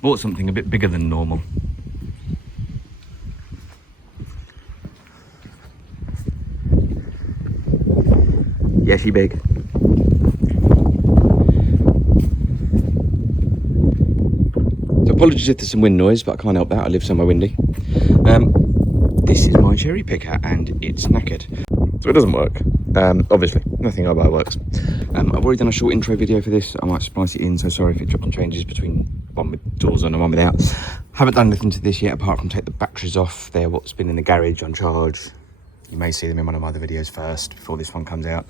Bought something a bit bigger than normal. Yeah, she big. So apologies if there's some wind noise, but I can't help that. I live somewhere windy. This is my cherry picker and it's knackered. So it doesn't work. Obviously, nothing I buy works. I've already done a short intro video for this. I might splice it in, so sorry if it chops and changes between one with doors on and one without. Haven't done anything to this yet apart from take the batteries off. They're what's been in the garage on charge. You may see them in one of my other videos first before this one comes out.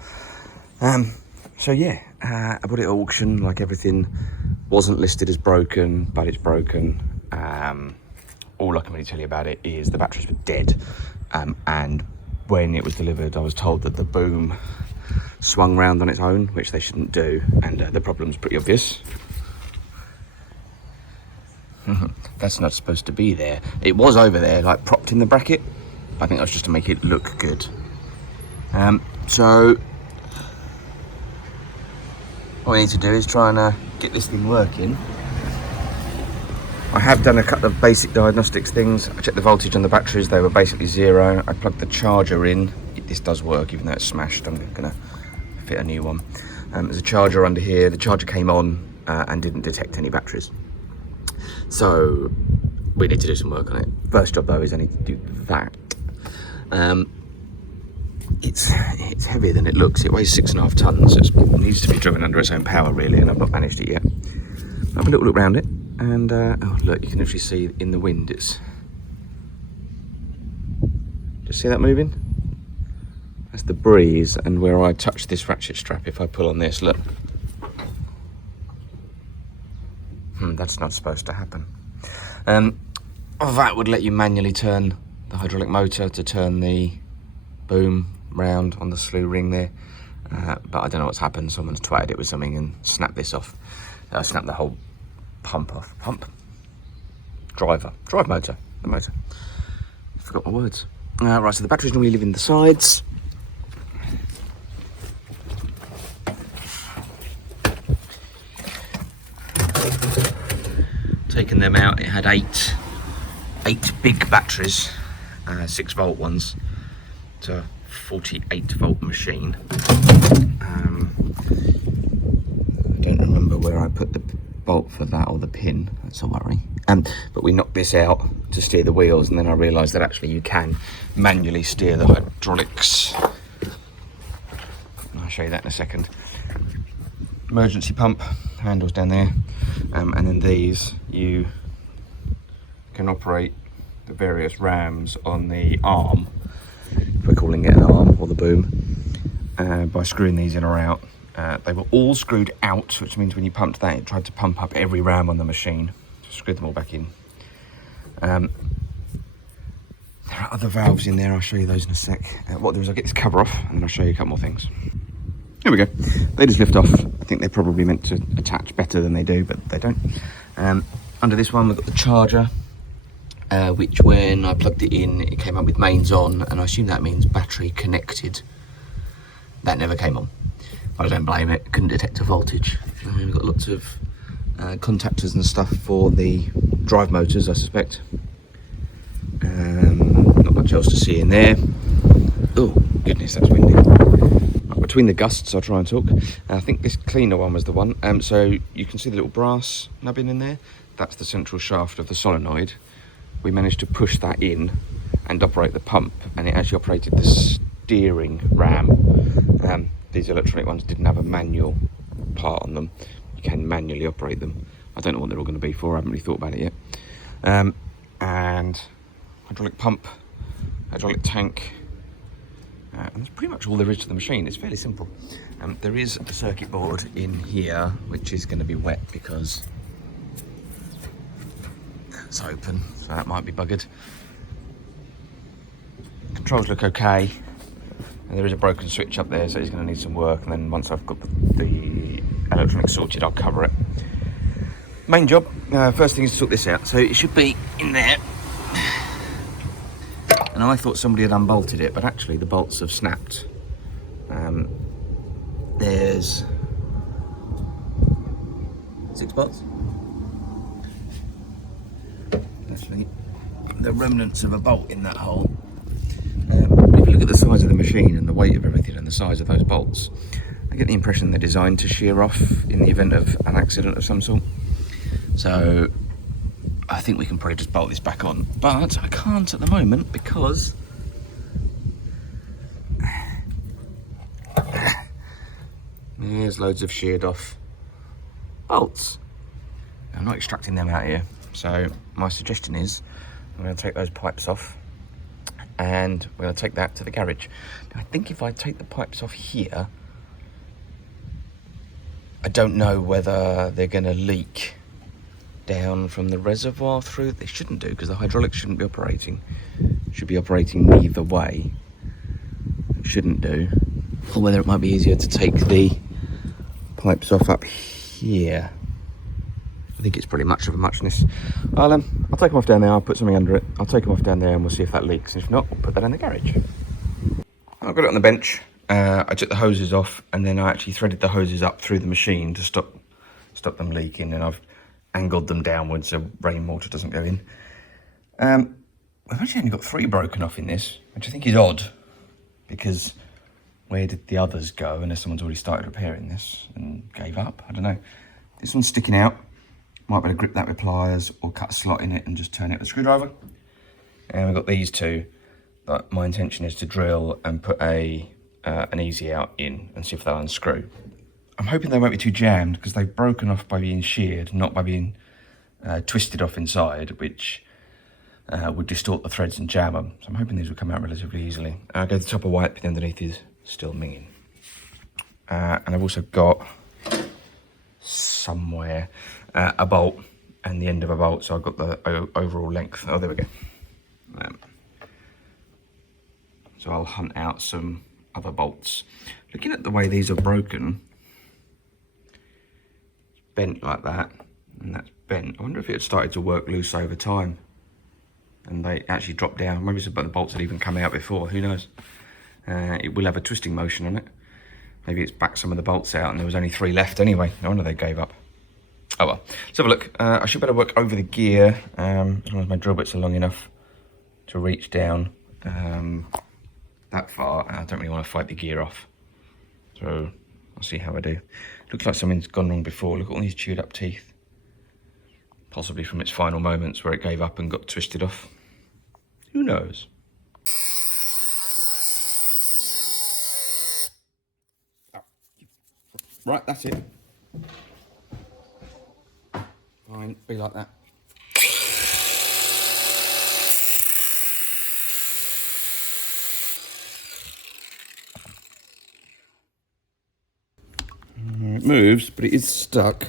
So yeah, I bought it at auction. Like everything, wasn't listed as broken, but it's broken. All I can really tell you about it is the batteries were dead, and when it was delivered I was told that the boom swung round on its own, which they shouldn't do, and the problem's pretty obvious. That's not supposed to be there. It was over there, like propped in the bracket. I think that was just to make it look good. So what we need to do is try and get this thing working. I have done a couple of basic diagnostics things. I checked the voltage on the batteries, they were basically 0. I plugged the charger in. This does work, even though it's smashed. I'm gonna fit a new one. There's a charger under here. The charger came on and didn't detect any batteries. So we need to do some work on it. First job though is I need to do that. It's heavier than it looks. It weighs 6.5 tons. So it needs to be driven under its own power really, and I've not managed it yet. Have a little look around it, and oh look, you can actually see in the wind it's. Just see that moving? That's the breeze, and where I touch this ratchet strap, if I pull on this, look. That's not supposed to happen. That would let you manually turn the hydraulic motor to turn the boom round on the slew ring there, but I don't know what's happened. Someone's twatted it with something and snapped this off. Snapped the whole pump off. Drive motor, the motor. Forgot my words. Right, so the batteries normally live in the sides. Taking them out, it had eight big batteries, 6-volt ones. It's a 48-volt machine. I don't remember where I put the bolt for that or the pin. That's a worry. But we knocked this out to steer the wheels, and then I realised that actually you can manually steer the hydraulics. I'll show you that in a second. Emergency pump handles down there, and then these you can operate the various rams on the arm, if we're calling it an arm, or the boom, by screwing these in or out. They were all screwed out, which means when you pumped that, it tried to pump up every ram on the machine. Just screwed them all back in. There are other valves in there, I'll show you those in a sec. What I'll do is I'll get this cover off, and then I'll show you a couple more things. Here we go. They just lift off. I think they're probably meant to attach better than they do, but they don't. Under this one, we've got the charger, which when I plugged it in, it came up with mains on, and I assume that means battery connected. That never came on. I don't blame it. Couldn't detect a voltage. We've got lots of contactors and stuff for the drive motors, I suspect. Not much else to see in there. Oh goodness, that's windy. Between the gusts, I'll try and talk. I think this cleaner one was the one. So you can see the little brass nubbin in there. That's the central shaft of the solenoid. We managed to push that in and operate the pump, and it actually operated the steering ram. These electronic ones didn't have a manual part on them. You can manually operate them. I don't know what they're all going to be for. I haven't really thought about it yet. And hydraulic pump, hydraulic tank. And that's pretty much all there is to the machine. It's fairly simple. There is a circuit board in here which is going to be wet because it's open, so that might be buggered. Controls look okay, and there is a broken switch up there, so it's going to need some work, and then once I've got the electronics sorted, I'll cover it. Main job, first thing is to sort this out. So it should be in there. And I thought somebody had unbolted it, but actually the bolts have snapped. There's 6 bolts. actually the remnants of a bolt in that hole. If you look at the size of the machine and the weight of everything and the size of those bolts, I get the impression they're designed to shear off in the event of an accident of some sort. So I think we can probably just bolt this back on, but I can't at the moment because there's loads of sheared off bolts. I'm not extracting them out here, so my suggestion is I'm going to take those pipes off and we're going to take that to the garage. Now, I think if I take the pipes off here, I don't know whether they're going to leak down from the reservoir through. They shouldn't do, because the hydraulics shouldn't be operating. Should be operating either way. It shouldn't do. Or whether it might be easier to take the pipes off up here. I think it's pretty much of a muchness. I'll take them off down there, I'll put something under it. I'll take them off down there and we'll see if that leaks. If not, we'll put that in the garage. I've got it on the bench. I took the hoses off and then I actually threaded the hoses up through the machine to stop them leaking, and I've angled them downwards so rainwater doesn't go in. I've actually only got 3 broken off in this, which I think is odd, because where did the others go, unless someone's already started repairing this and gave up? I don't know. This one's sticking out. Might be able to grip that with pliers or cut a slot in it and just turn it with a screwdriver. And we've got these 2, but my intention is to drill and put an easy out in and see if they'll unscrew. I'm hoping they won't be too jammed, because they've broken off by being sheared, not by being twisted off inside, which would distort the threads and jam them. So I'm hoping these will come out relatively easily. I'll go to the top of white, but underneath is still minging. And I've also got somewhere a bolt and the end of a bolt, so I've got the overall length. Oh, there we go. So I'll hunt out some other bolts. Looking at the way these are broken, it's bent like that, and that's bent. I wonder if it had started to work loose over time and they actually dropped down. Maybe the bolts had even come out before, who knows. It will have a twisting motion on it. Maybe it's backed some of the bolts out and there was only 3 left anyway. No wonder they gave up. Oh well, let's have a look. I should better work over the gear, as long as my drill bits are long enough to reach down that far. I don't really want to fight the gear off, so I'll see how I do. Looks like something's gone wrong before. Look at all these chewed up teeth. Possibly from its final moments where it gave up and got twisted off. Who knows? Right, that's it. Fine, be like that. It moves, but it is stuck.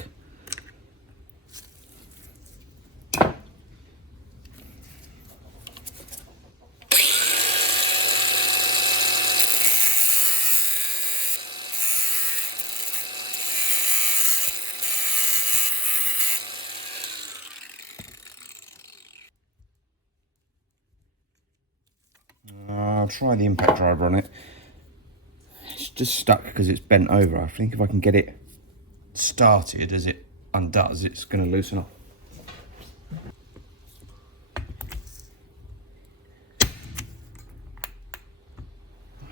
I'll try the impact driver on it. It's just stuck because it's bent over. I think if I can get it started as it undoes, it's going to loosen off.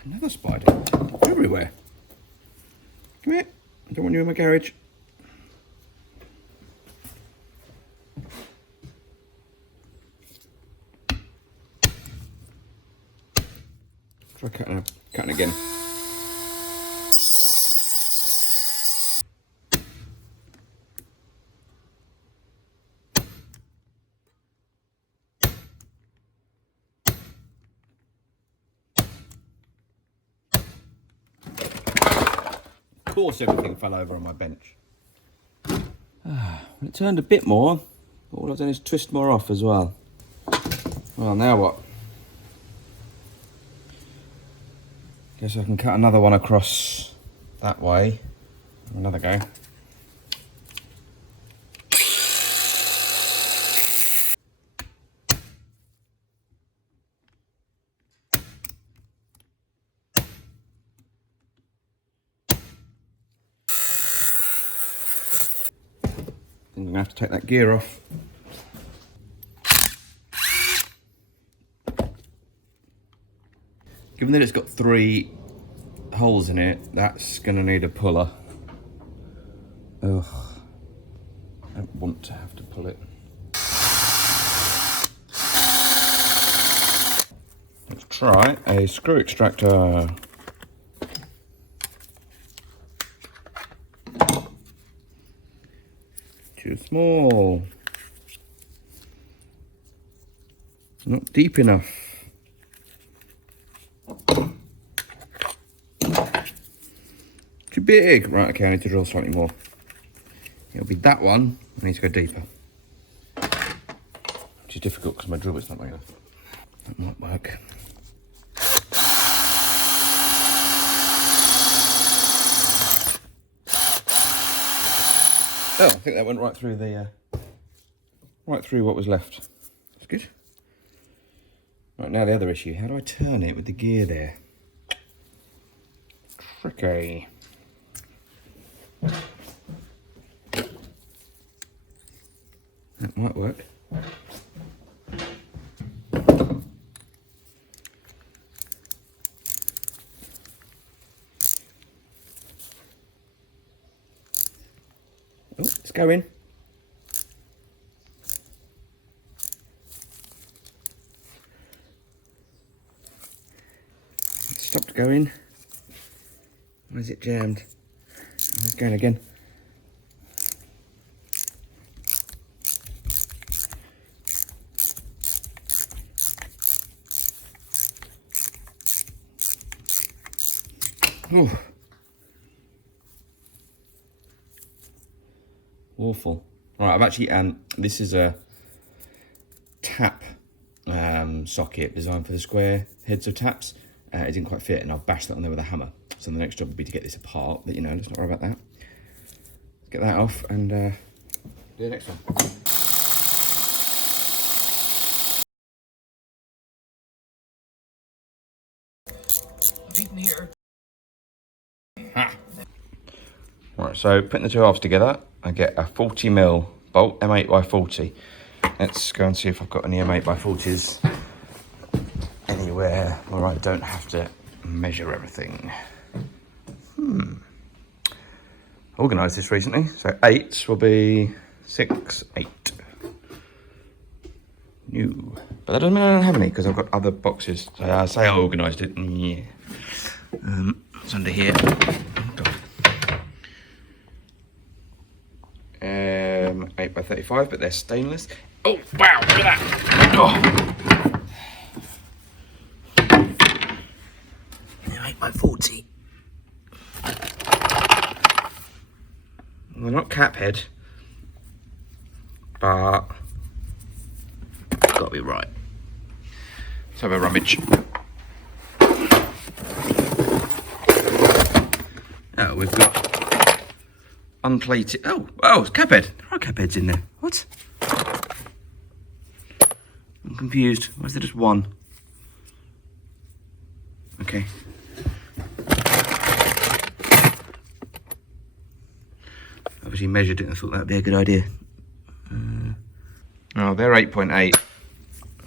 Another spider. Everywhere. Come here. I don't want you in my garage. Try cutting again. Of course everything fell over on my bench. It turned a bit more, but all I've done is twist more off as well. Well, now what? Guess I can cut another one across that way. Another go. I'm going to have to take that gear off. given that it's got 3 holes in it, that's gonna need a puller. Ugh, I don't want to have to pull it. Let's try a screw extractor. Too small. Not deep enough. Too big. Right, okay, I need to drill slightly more. It'll be that one. I need to go deeper. Which is difficult because my drill bit's not big enough. That might work. Oh, I think that went right through the right through what was left. That's good. Right, now the other issue. How do I turn it with the gear there? Tricky. That might work. Oh, it's going. It stopped going. Why is it jammed? It's going again. Oh. Awful. Right, I've actually, this is a tap socket designed for the square heads of taps. It didn't quite fit and I've bashed that on there with a hammer. So the next job would be to get this apart, but you know, let's not worry about that. Let's get that off and do the next one. I've eaten here. Ah. Right, so putting the 2 halves together, I get a 40mm bolt, M8x40. Let's go and see if I've got any M8x40s anywhere where I don't have to measure everything. Organised this recently, so 8s will be 6, 8. New. But that doesn't mean I don't have any because I've got other boxes. So I say I organised it. Yeah. It's under here. 8x35, but they're stainless. Oh wow! Look at that! Oh. 8x40. They're not cap head, but gotta be right. Let's have a rummage. Oh, we've got unplated. Oh, it's cap head. There are cap heads in there. What? I'm confused. Why is there just one? Okay. Obviously measured it and thought that'd be a good idea. Oh, they're 8.8.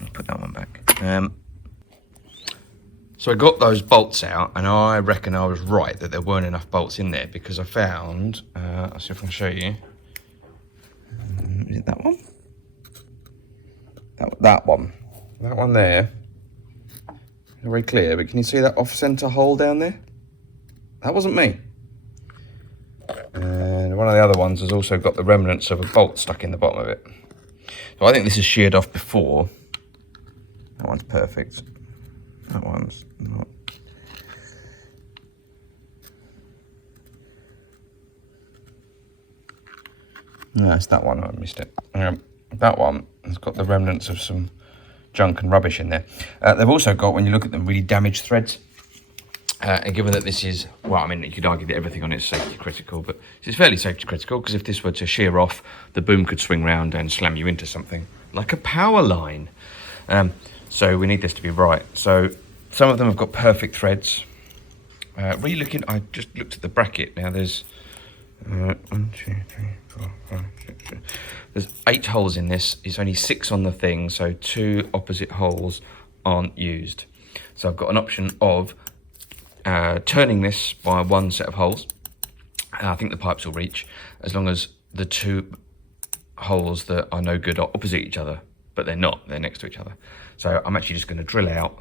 I'll put that one back. So I got those bolts out, and I reckon I was right that there weren't enough bolts in there because I found. I'll see if I can show you. Is it that one? That one. That one there. Very clear, but can you see that off-center hole down there? That wasn't me. And one of the other ones has also got the remnants of a bolt stuck in the bottom of it. So I think this is sheared off before. That one's perfect. That one's not. No, it's that one. I missed it. That one has got the remnants of some junk and rubbish in there. They've also got, when you look at them, really damaged threads. And given that this is, well, I mean, you could argue that everything on it is safety critical, but it's fairly safety critical because if this were to shear off, the boom could swing round and slam you into something, like a power line. So we need this to be right. So some of them have got perfect threads. Really looking, I just looked at the bracket. Now there's 1, 2, 3, 4, 5, 6, 7. There's 8 holes in this. It's only 6 on the thing, so 2 opposite holes aren't used. So I've got an option of turning this by one set of holes. I think the pipes will reach, as long as the two holes that are no good are opposite each other, but they're not, they're next to each other. So I'm actually just going to drill out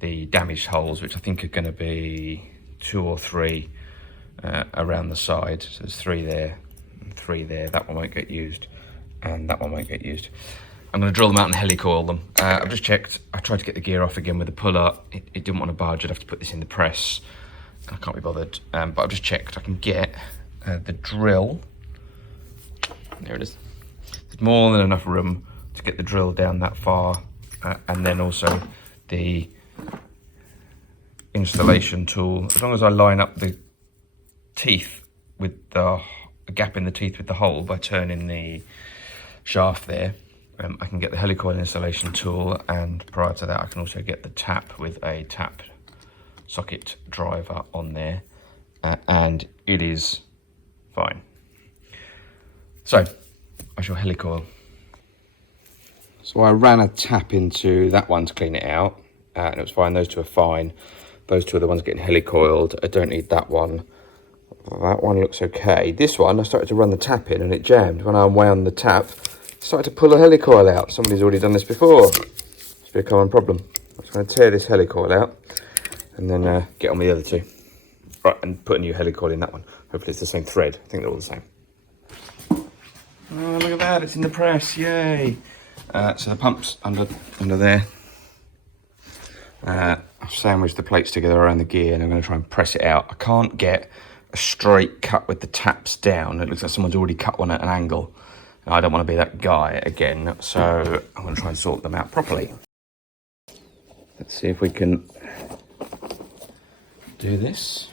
the damaged holes, which I think are going to be 2 or 3 around the side. So there's 3 there and 3 there. That one won't get used, and that one won't get used. I'm going to drill them out and helicoil them. I've just checked. I tried to get the gear off again with the puller. It didn't want to budge. I'd have to put this in the press. I can't be bothered. But I've just checked. I can get the drill. There it is. There's more than enough room to get the drill down that far, and then also the installation tool. As long as I line up the teeth with the gap in the teeth with the hole by turning the shaft there, I can get the helicoil installation tool, and prior to that I can also get the tap with a tap socket driver on there, and it is fine. So I shall helicoil. So I ran a tap into that one to clean it out, and it was fine. Those 2 are fine. Those 2 are the ones getting helicoiled. I don't need that one. That one looks okay. This one, I started to run the tap in and it jammed. When I unwound the tap, I started to pull the helicoil out. Somebody's already done this before. It's been a common problem. I'm just going to tear this helicoil out and then get on with the other 2. Right, and put a new helicoil in that one. Hopefully it's the same thread. I think they're all the same. Oh, look at that, it's in the press, yay. So the pump's under there. I've sandwiched the plates together around the gear, and I'm going to try and press it out. I can't get a straight cut with the taps down. It looks like someone's already cut one at an angle. And I don't want to be that guy again, so I'm going to try and sort them out properly. Let's see if we can do this.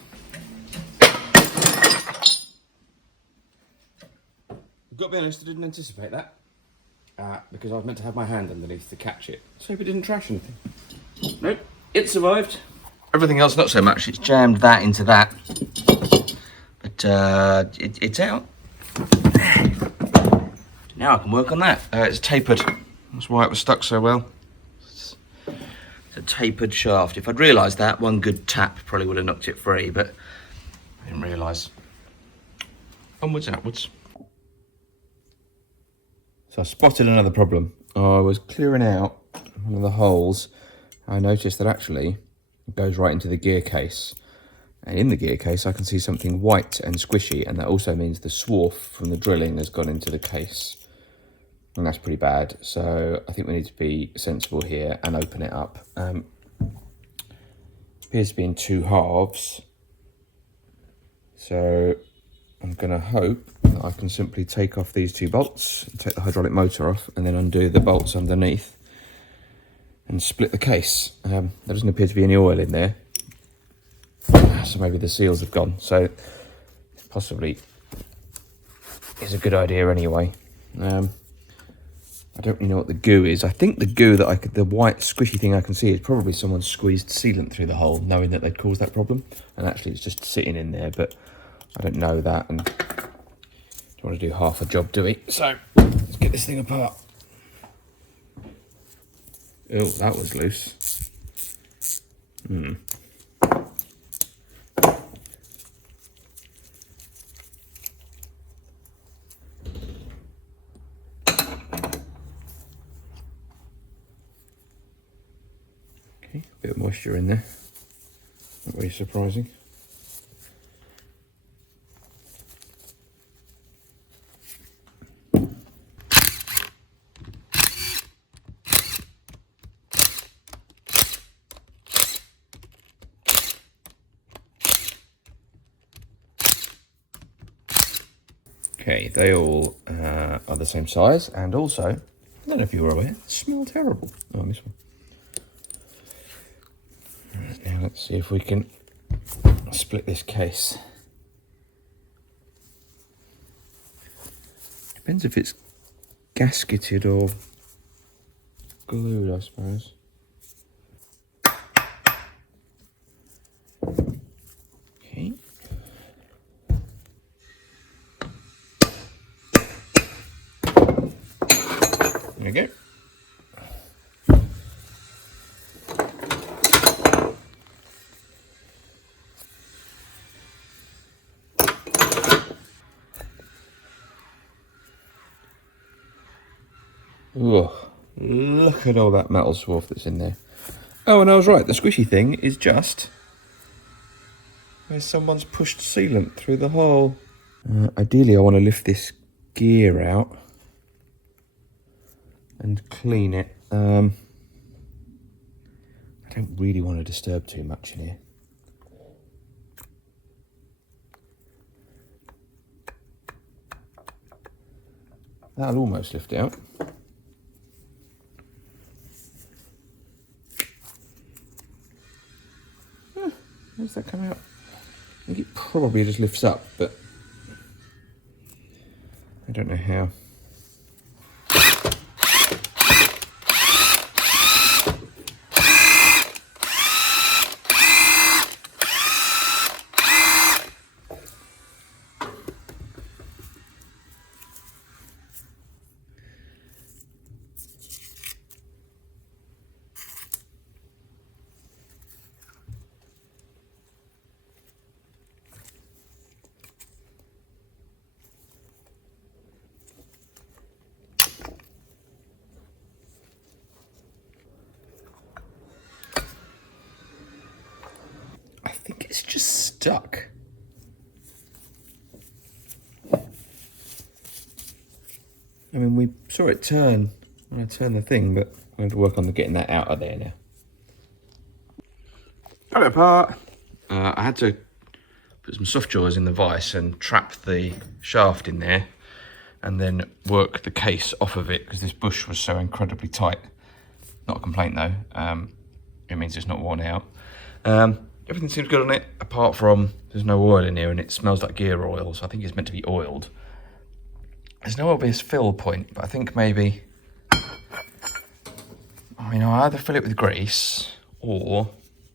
I've got to be honest, I didn't anticipate that, because I was meant to have my hand underneath to catch it. So hope it didn't trash anything. Nope, it survived. Everything else not so much. It's jammed that into that, but it's out. Now I can work on that. It's tapered. That's why it was stuck so well. It's a tapered shaft. If I'd realised that, one good tap probably would have knocked it free, but I didn't realise. Onwards, outwards. So I spotted another problem. I was clearing out one of the holes. I noticed that actually it goes right into the gear case. And in the gear case, I can see something white and squishy, and that also means the swarf from the drilling has gone into the case. And that's pretty bad. So I think we need to be sensible here and open it up. Appears to be in 2 halves. So I'm going to hope that I can simply take off these 2 bolts, take the hydraulic motor off, and then undo the bolts underneath and split the case. There doesn't appear to be any oil in there, so maybe the seals have gone. So possibly is a good idea anyway. I don't really know what the goo is. I think the goo that the white squishy thing I can see is probably someone squeezed sealant through the hole, knowing that they'd caused that problem, and actually it's just sitting in there, but I don't know that, and don't want to do half a job, do we? So let's get this thing apart. Oh, that was loose. Okay, a bit of moisture in there. Not very surprising. Okay, they all are the same size, and also, I don't know if you were aware, smell terrible. Oh, this one. Right, now let's see if we can split this case. Depends if it's gasketed or glued, I suppose. Okay. There we go. Ugh, look at all that metal swarf that's in there. Oh, and I was right, the squishy thing is just where someone's pushed sealant through the hole. Ideally, I want to lift this gear out and clean it. I don't really want to disturb too much in here. That'll almost lift it out. How does that come out? I think it probably just lifts up, but I don't know how. I think it's just stuck. I mean, we saw it turn when I turned the thing, but I'm going to work on getting that out of there now. Got it apart. I had to put some soft jaws in the vise and trap the shaft in there and then work the case off of it because this bush was so incredibly tight. Not a complaint though. It means it's not worn out. Everything seems good on it, apart from there's no oil in here and it smells like gear oil, so I think it's meant to be oiled. There's no obvious fill point, but I think maybe, I mean, I'll either fill it with grease or,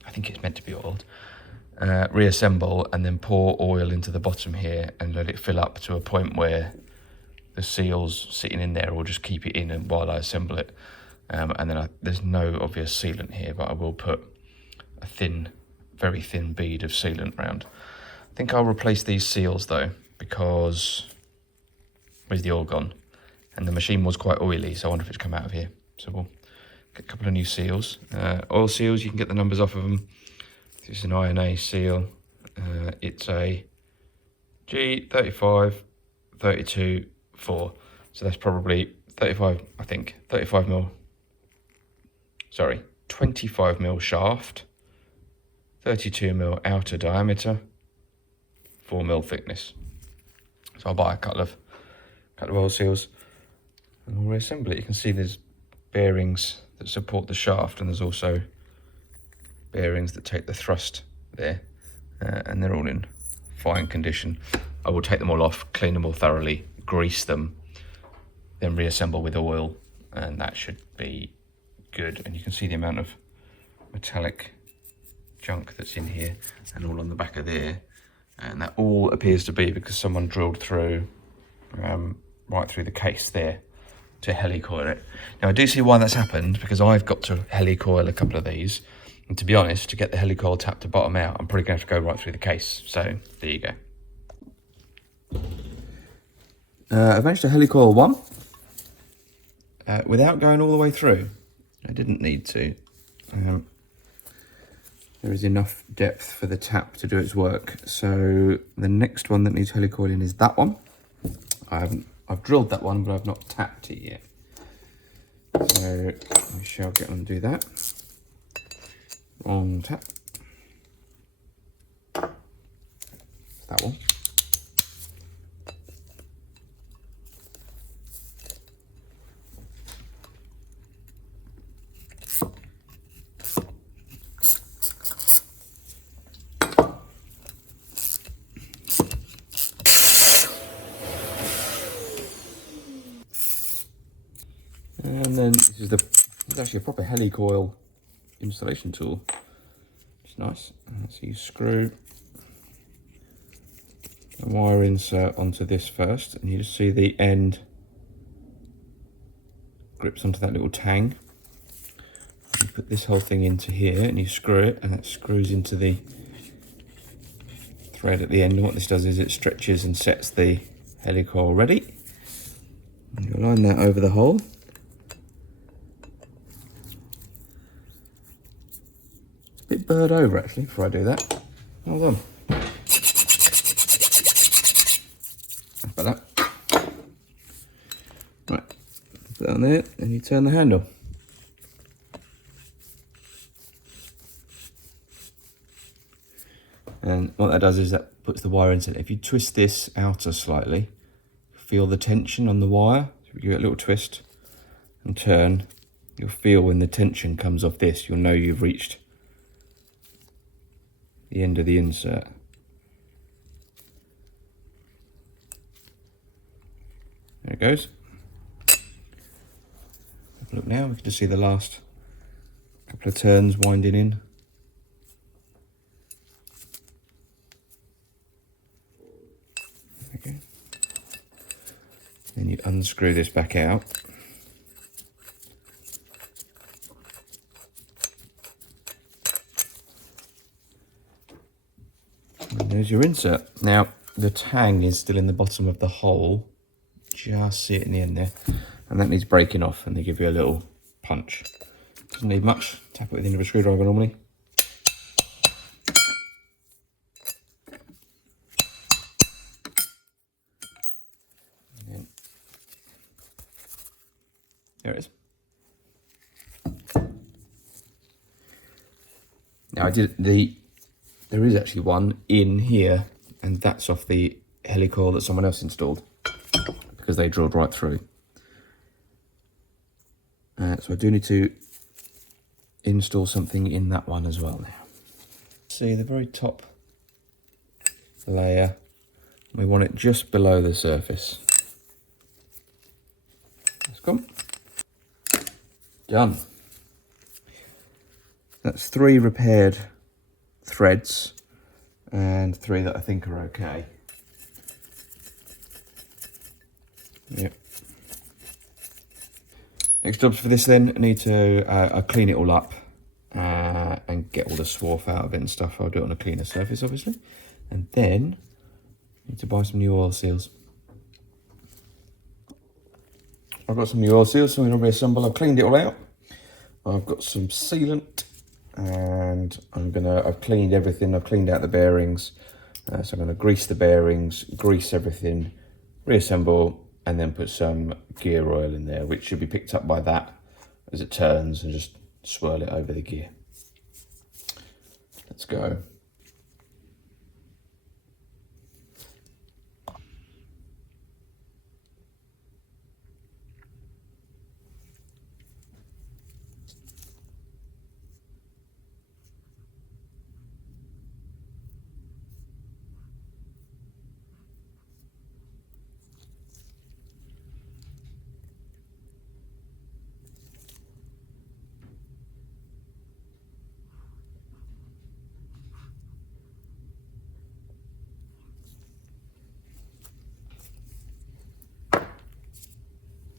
I think it's meant to be oiled, reassemble and then pour oil into the bottom here and let it fill up to a point where the seals sitting in there will just keep it in and while I assemble it. And then there's no obvious sealant here, but I will put a thin, very thin bead of sealant around. I think I'll replace these seals though, because where's the oil gone? And the machine was quite oily, so I wonder if it's come out of here. So we'll get a couple of new seals. Oil seals, you can get the numbers off of them. This is an INA seal. It's a G35-32-4. So that's probably 35, I think, 35 mil. Sorry, 25 mil shaft, 32 mil outer diameter, 4 mil thickness. So I'll buy a couple of oil seals and we'll reassemble it. You can see there's bearings that support the shaft and there's also bearings that take the thrust there, and they're all in fine condition. I will take them all off, clean them all thoroughly, grease them, then reassemble with oil, and that should be good. And you can see the amount of metallic junk that's in here and all on the back of there, and that all appears to be because someone drilled through right through the case there to helicoil it. Now I do see why that's happened, because I've got to helicoil a couple of these, and to be honest, to get the helicoil tap to bottom out, I'm probably going to have to go right through the case. So there you go. I've managed to helicoil one without going all the way through. I didn't need to. There is enough depth for the tap to do its work. So the next one that needs helicoiling is that one. I've drilled that one, but I've not tapped it yet. So I shall get on and do that. On tap. That one. And then this is actually a proper helicoil installation tool. It's nice. So you screw a wire insert onto this first, and you just see the end grips onto that little tang. You put this whole thing into here and you screw it, and that screws into the thread at the end. And what this does is it stretches and sets the helicoil ready. And you line that over the hole. bit burred over actually before I do that. Hold on. How about that? Right, put that on there, and you turn the handle. And what that does is that puts the wire into it. If you twist this outer slightly, feel the tension on the wire. So if you give it a little twist and turn, you'll feel when the tension comes off this, you'll know you've reached the end of the insert. There it goes. Have a look now, we can just see the last couple of turns winding in. Okay. Then you unscrew this back out. And there's your insert. Now, the tang is still in the bottom of the hole. Just see it in the end there. And that needs breaking off, and they give you a little punch. Doesn't need much. Tap it with the end of a screwdriver normally. And then, there it is. Now there is actually one in here, and that's off the helicoil that someone else installed, because they drilled right through. So I do need to install something in that one as well now. See the very top layer, we want it just below the surface. That's gone. Done. That's 3 repaired threads and 3 that I think are okay. Yep. Next jobs for this then, I need to clean it all up and get all the swarf out of it and stuff. I'll do it on a cleaner surface obviously. And then I need to buy some new oil seals. I've got some new oil seals, so I'm going to reassemble. I've cleaned it all out. I've got some sealant, and I've cleaned everything. I've cleaned out the bearings. So I'm going to grease the bearings, grease everything, reassemble, and then put some gear oil in there, which should be picked up by that as it turns, and just swirl it over the gear. Let's go.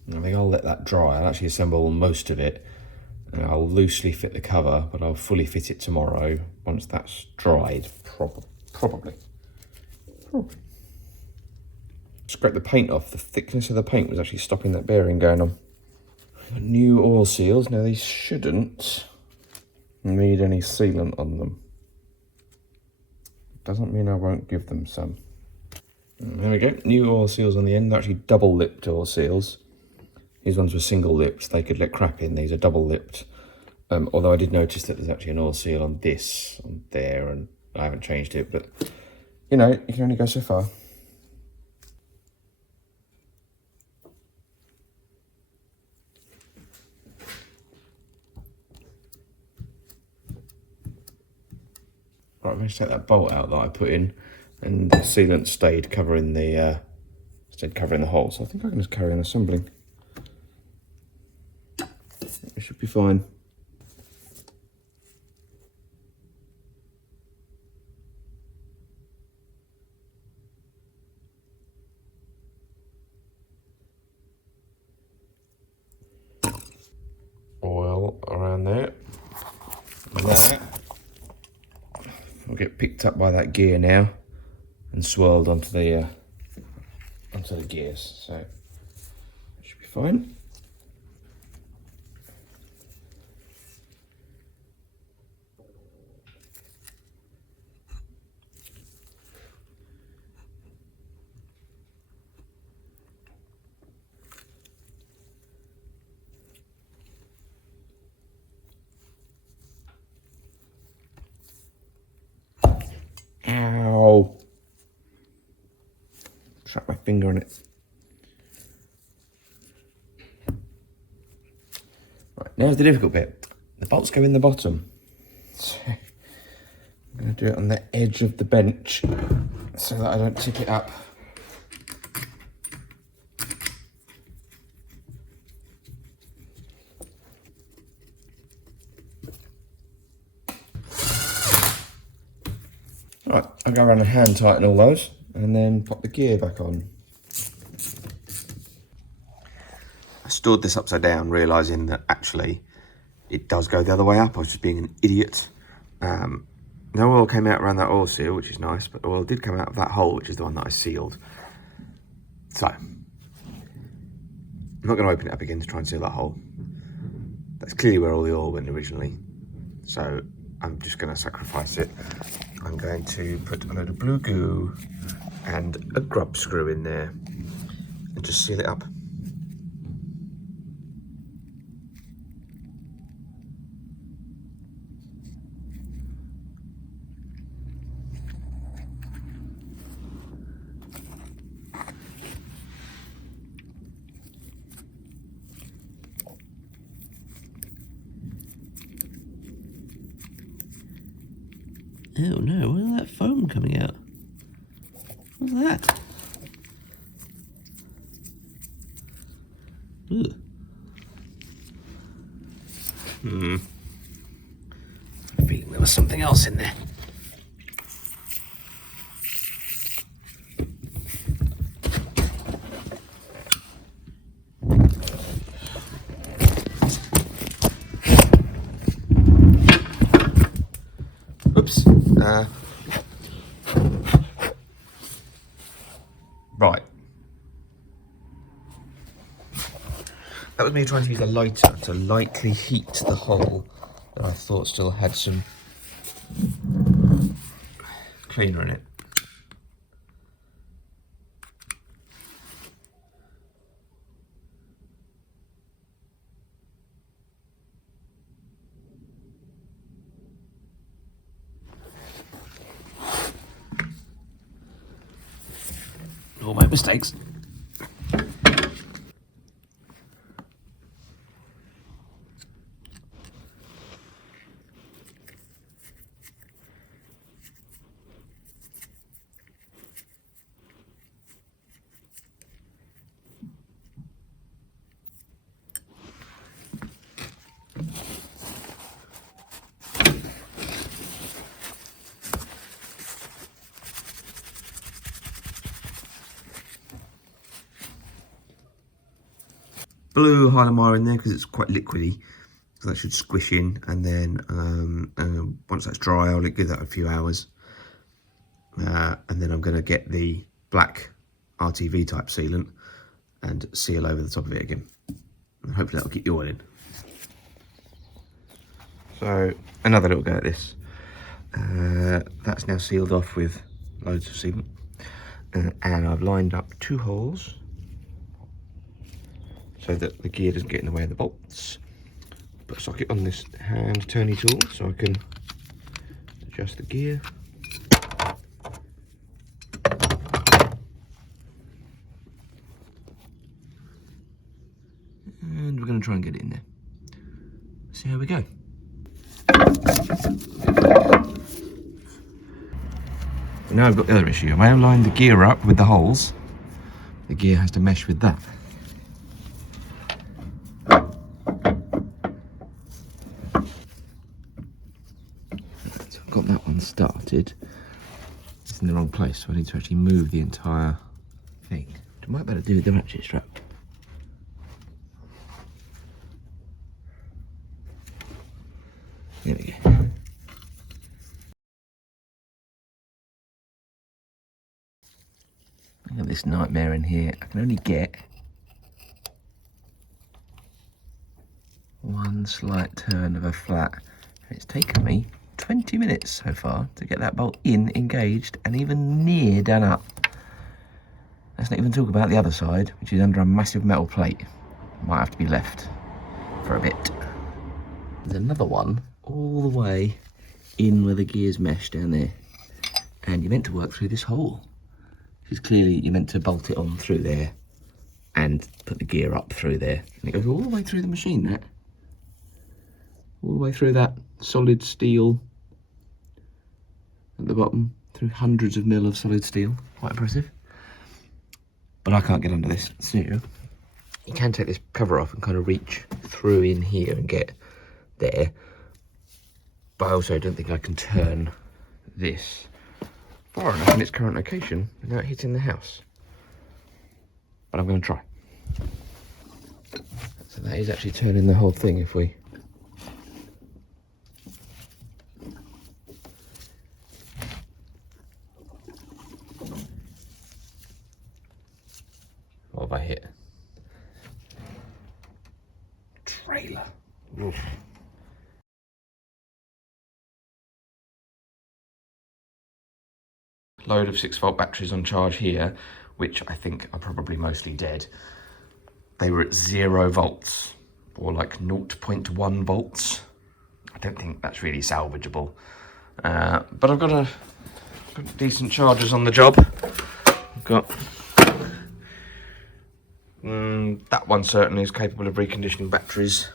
I think I'll let that dry. I'll actually assemble most of it, and I'll loosely fit the cover, but I'll fully fit it tomorrow once that's dried. Probably. Scrape the paint off. The thickness of the paint was actually stopping that bearing going on. New oil seals. Now these shouldn't need any sealant on them. Doesn't mean I won't give them some. There we go. New oil seals on the end. They're actually double-lipped oil seals. These ones were single-lipped. They could let crap in. These are double-lipped. Although I did notice that there's actually an oil seal on this, on there, and I haven't changed it. But, you know, you can only go so far. Right, I'm going to take that bolt out that I put in, and the sealant stayed covering the hole. So I think I can just carry on assembling. It should be fine. Oil around there. And that will get picked up by that gear now and swirled onto the gears. So it should be fine. finger on it. Right, now's the difficult bit. The bolts go in the bottom. So I'm going to do it on the edge of the bench so that I don't tip it up. Right, I'll go around and hand tighten all those and then pop the gear back on. I stored this upside down, realising that actually it does go the other way up. I was just being an idiot. No oil came out around that oil seal, which is nice, but oil did come out of that hole, which is the one that I sealed. So, I'm not going to open it up again to try and seal that hole. That's clearly where all the oil went originally. So, I'm just going to sacrifice it. I'm going to put a load of blue goo and a grub screw in there and just seal it up. Oh no, where's that foam coming out? What's that? Ugh. I think there was something else in there. Oops. Right. That was me trying to use a lighter to lightly heat the hole that I thought still had some cleaner in it. All my mistakes. Blue Hylamar in there because it's quite liquidy, so that should squish in, and then once that's dry I'll give that a few hours, and then I'm going to get the black RTV type sealant and seal over the top of it again, and hopefully that'll keep the oil in. So another little go at this. That's now sealed off with loads of sealant, and I've lined up 2 holes so that the gear doesn't get in the way of the bolts. Put a socket on this hand turny tool so I can adjust the gear. And we're going to try and get it in there. See how we go. Now I've got the other issue. If I align the gear up with the holes, the gear has to mesh with that. So I've got that one started. It's in the wrong place, so I need to actually move the entire thing. I might better do with the ratchet strap. There we go. Look at this nightmare in here. I can only get one slight turn of a flat. And it's taken me 20 minutes so far to get that bolt engaged and even near done up. Let's not even talk about the other side, which is under a massive metal plate. Might have to be left for a bit. There's another one all the way in where the gear's mesh down there. And you're meant to work through this hole. If Because clearly you're meant to bolt it on through there and put the gear up through there. And it goes all the way through the machine, that. All the way through that solid steel at the bottom, through hundreds of mil of solid steel. Quite impressive. But I can't get under this. So you can take this cover off and kind of reach through in here and get there. But I also don't think I can turn this far enough in its current location without hitting the house. But I'm going to try. So that is actually turning the whole thing if we... What have I hit? Trailer. Oof. Load of 6-volt batteries on charge here, which I think are probably mostly dead. They were at 0 volts, or like 0.1 volts. I don't think that's really salvageable. But I've got decent chargers on the job. I've got that one certainly is capable of reconditioning batteries.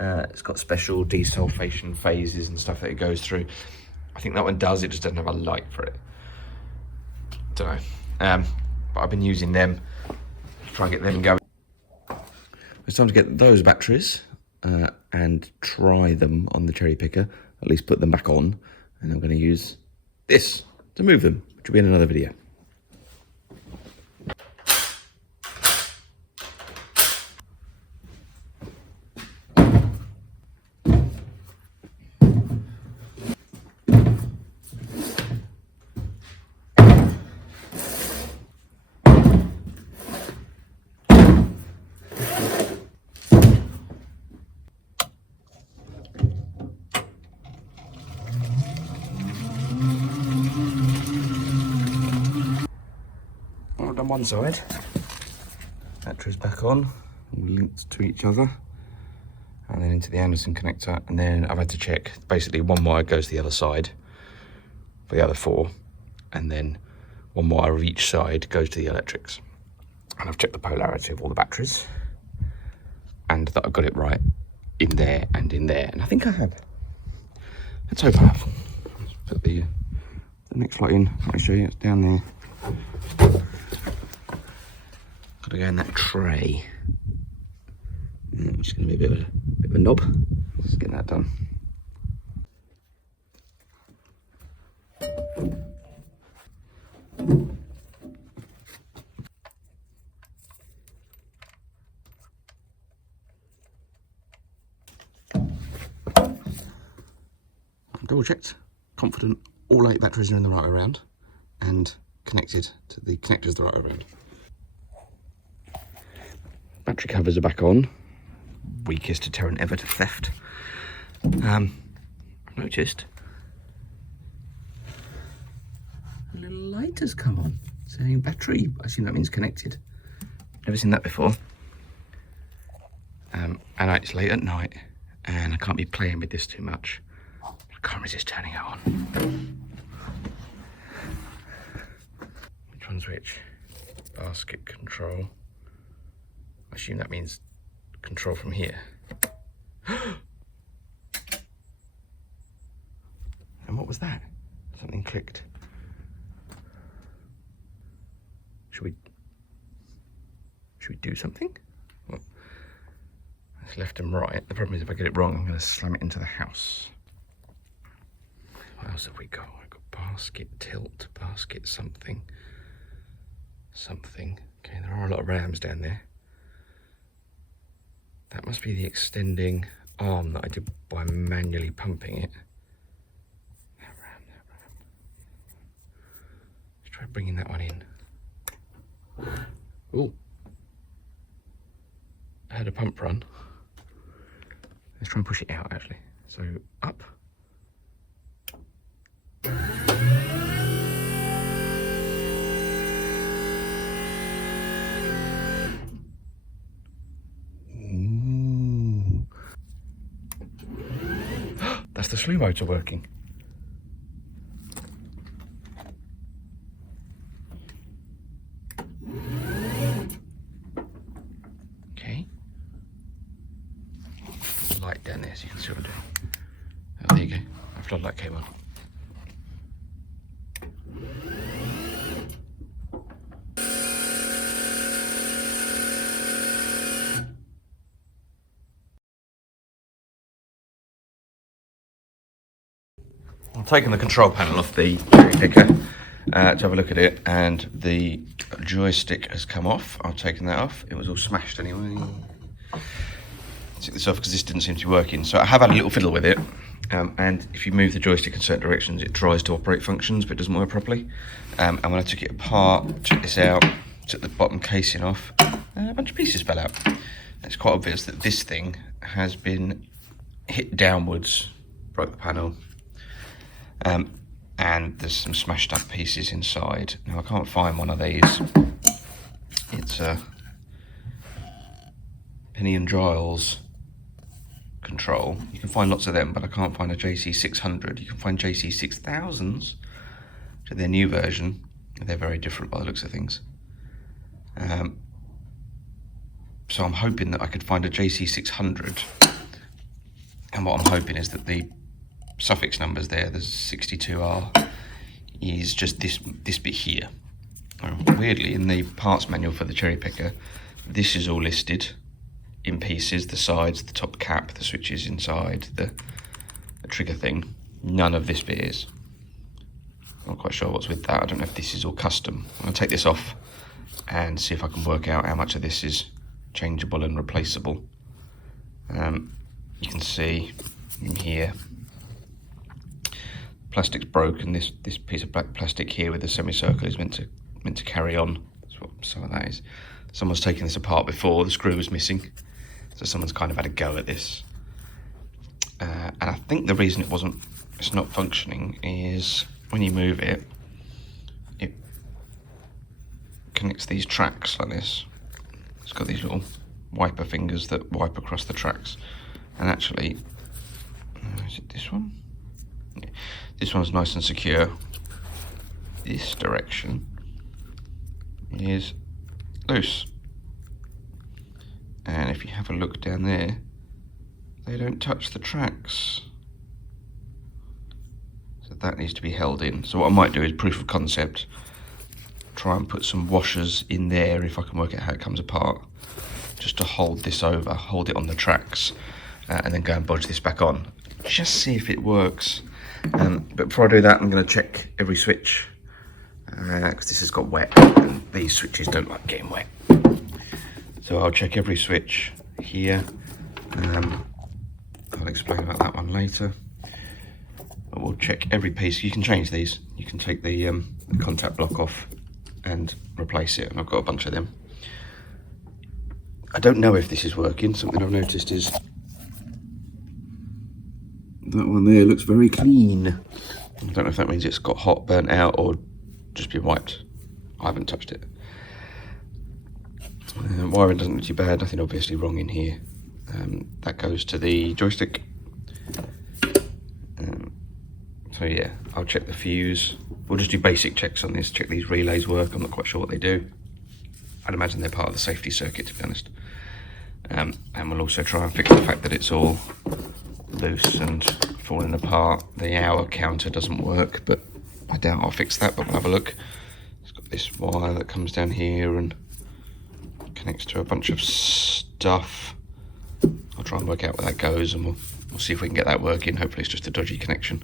It's got special desulfation phases and stuff that it goes through. I think that one does, it just doesn't have a light for it. Don't know. But I've been using them to try and get them going. It's time to get those batteries and try them on the cherry picker, at least put them back on, and I'm going to use this to move them, which will be in another video. On one side, batteries back on, linked to each other, and then into the Anderson connector, and then I've had to check, basically one wire goes to the other side for the other 4, and then one wire of each side goes to the electrics. And I've checked the polarity of all the batteries, and that I've got it right in there and in there, and I think I have. Let's hope I have. Let's put the next light in, I'll show you, it's down there. Got to go in that tray. Which is going to be a bit of a knob. Let's get that done. Double checked, confident all 8 batteries are in the right way around and connected to the connectors the right way around. Battery covers are back on. Weakest deterrent ever to theft. I've noticed a little light has come on saying battery. I assume that means connected. Never seen that before. And it's late at night and I can't be playing with this too much. I can't resist turning it on. Which one's which? Basket control. I assume that means control from here. And what was that? Something clicked. Should we do something? Well, that's left and right. The problem is if I get it wrong, I'm going to slam it into the house. What else have we got? I've got basket tilt, basket something. Something. Okay, there are a lot of rams down there. That must be the extending arm that I did by manually pumping it. That ram. Let's try bringing that one in. Ooh. I had a pump run. Let's try and push it out actually. So up. That's the slew motor working. so you can see what I'm doing. Oh, there you go. My floodlight came on. I've taken the control panel off the cherry picker to have a look at it, and the joystick has come off. I've taken that off. It was all smashed anyway. Took this off because this didn't seem to be working. So I have had a little fiddle with it, and if you move the joystick in certain directions, it tries to operate functions, but it doesn't work properly. And when I took it apart, took this out, took the bottom casing off, a bunch of pieces fell out. It's quite obvious that this thing has been hit downwards, broke the panel. And there's some smashed up pieces inside. Now I can't find one of these. It's a Penny and Giles control. You can find lots of them, but I can't find a JC600. You can find JC6000s, which are their new version. They're very different by the looks of things. So I'm hoping that I could find a JC600. And what I'm hoping is that the suffix numbers there, the 62R, is just this bit here. Weirdly, in the parts manual for the cherry picker, this is all listed in pieces: the sides, the top cap, the switches inside, the trigger thing. None of this bit is. I'm not quite sure what's with that. I don't know if this is all custom. I'm going to take this off and see if I can work out how much of this is changeable and replaceable. You can see in here, plastic's broken. This piece of black plastic here with the semicircle is meant to carry on. That's what some of that is. Someone's taken this apart before. The screw was missing, so someone's kind of had a go at this. And I think the reason it's not functioning is when you move it, it connects these tracks like this. It's got these little wiper fingers that wipe across the tracks. And actually, is it this one? Yeah. This one's nice and secure. This direction is loose. And if you have a look down there, they don't touch the tracks. So that needs to be held in. So what I might do is proof of concept, try and put some washers in there if I can work out how it comes apart, just to hold this over, hold it on the tracks, and then go and bodge this back on. Just see if it works. But before I do that, I'm going to check every switch, because this has got wet, and these switches don't like getting wet. So I'll check every switch here. I'll explain about that one later. But we'll check every piece. You can change these. You can take the contact block off and replace it, and I've got a bunch of them. I don't know if this is working. Something I've noticed is that one there looks very clean. I don't know if that means it's got hot, burnt out, or just been wiped. I haven't touched it. Wiring doesn't look too bad, nothing obviously wrong in here. That goes to the joystick. So yeah, I'll check the fuse. We'll just do basic checks on this, check these relays work. I'm not quite sure what they do. I'd imagine they're part of the safety circuit, to be honest. And we'll also try and fix the fact that it's all loose and falling apart. The hour counter doesn't work, but I doubt I'll fix that, but we'll have a look. It's got this wire that comes down here and connects to a bunch of stuff. I'll try and work out where that goes, and we'll see if we can get that working. Hopefully it's just a dodgy connection.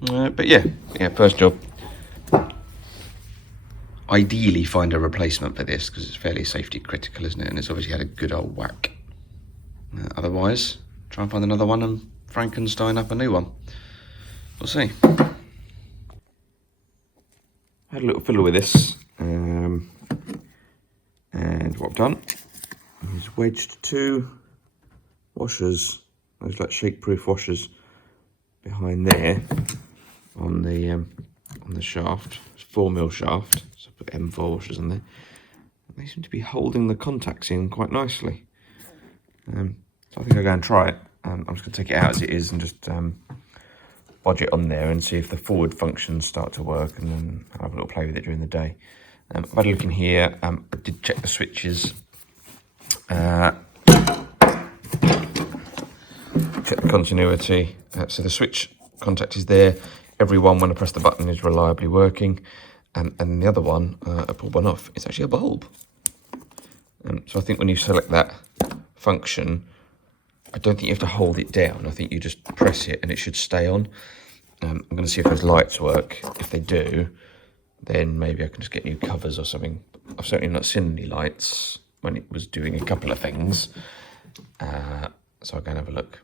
But yeah, first job. Ideally find a replacement for this, because it's fairly safety critical, isn't it? And it's obviously had a good old whack. Otherwise, try and find another one and Frankenstein up a new one. We'll see. Had a little fiddle with this. And what I've done is wedged two washers, those like shake-proof washers, behind there on the shaft. It's 4mm shaft, so I put M4 washers in there. And they seem to be holding the contacts in quite nicely. So I think I'll go and try it. I'm just going to take it out as it is and just bodge it on there and see if the forward functions start to work, and then I'll have a little play with it during the day. I've had a look in here. I did check the switches. check the continuity. So the switch contact is there. Every one, when I press the button, is reliably working. And the other one, I pulled one off, it's actually a bulb. So I think when you select that function, I don't think you have to hold it down. I think you just press it and it should stay on. I'm going to see if those lights work. If they do, then maybe I can just get new covers or something. I've certainly not seen any lights when it was doing a couple of things. So I'll go and have a look.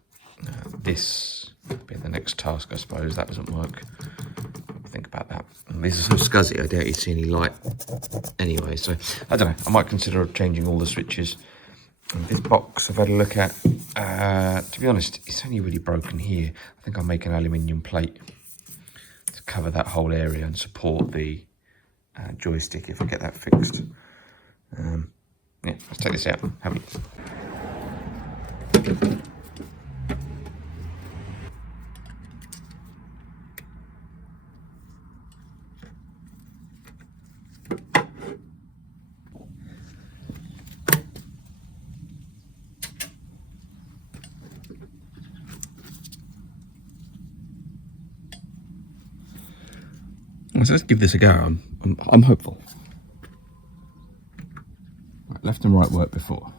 This will be the next task, I suppose. That doesn't work. Think about that. And these are so scuzzy, I doubt you'd see any light anyway. So I don't know. I might consider changing all the switches. And this box I've had a look at. To be honest, it's only really broken here. I think I'll make an aluminium plate to cover that whole area and support the joystick if I get that fixed. Yeah, let's take this out. Have a look. So let's give this a go. I'm hopeful. Right, left and right worked before.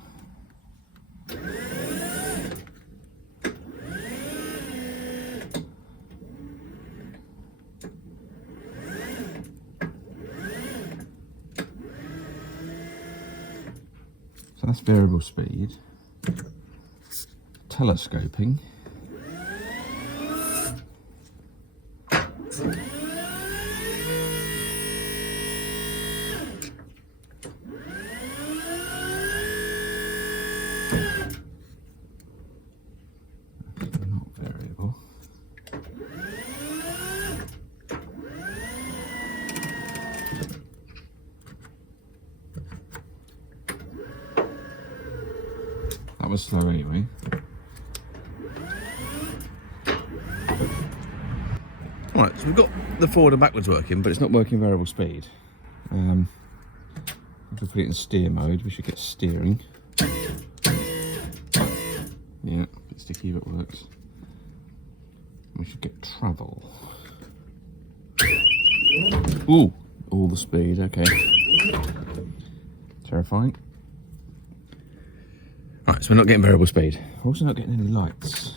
So that's variable speed. Telescoping. Not variable. That was slow anyway. Right, so we've got the forward and backwards working, but it's not working variable speed. If we put it in steer mode, we should get steering. Yeah, a bit sticky, but works. We should get travel. Ooh, all the speed, okay. Terrifying. Right, so we're not getting variable speed. We're also not getting any lights.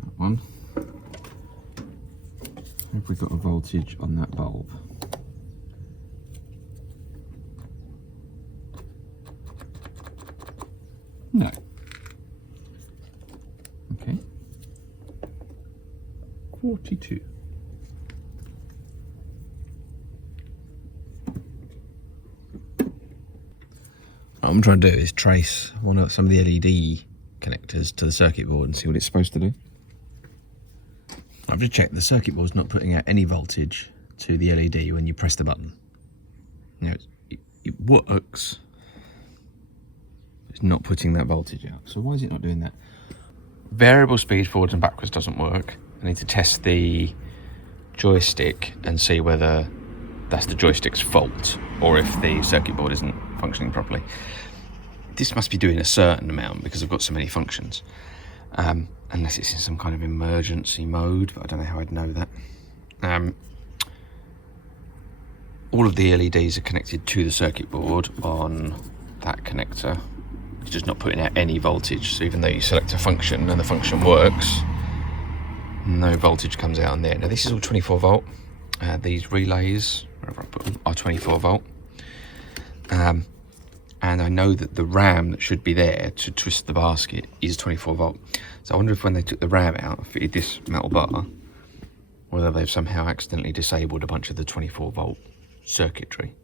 That one. Have we got a voltage on that bulb? No. Okay. 42. What I'm trying to do is trace some of the LED connectors to the circuit board and see what it's supposed to do. I've just checked the circuit board's not putting out any voltage to the LED when you press the button. Now it works. It's not putting that voltage out. So why is it not doing that? Variable speed forwards and backwards doesn't work. I need to test the joystick and see whether that's the joystick's fault or if the circuit board isn't functioning properly. This must be doing a certain amount because I've got so many functions. Unless it's in some kind of emergency mode, but I don't know how I'd know that. All of the LEDs are connected to the circuit board on that connector. It's just not putting out any voltage. So even though you select a function and the function works, no voltage comes out on there. Now this is all 24 volt. These relays, wherever I put them, are 24 volt. And I know that the RAM that should be there to twist the basket is 24 volt. So I wonder if when they took the RAM out and fitted this metal bar, whether they've somehow accidentally disabled a bunch of the 24 volt circuitry.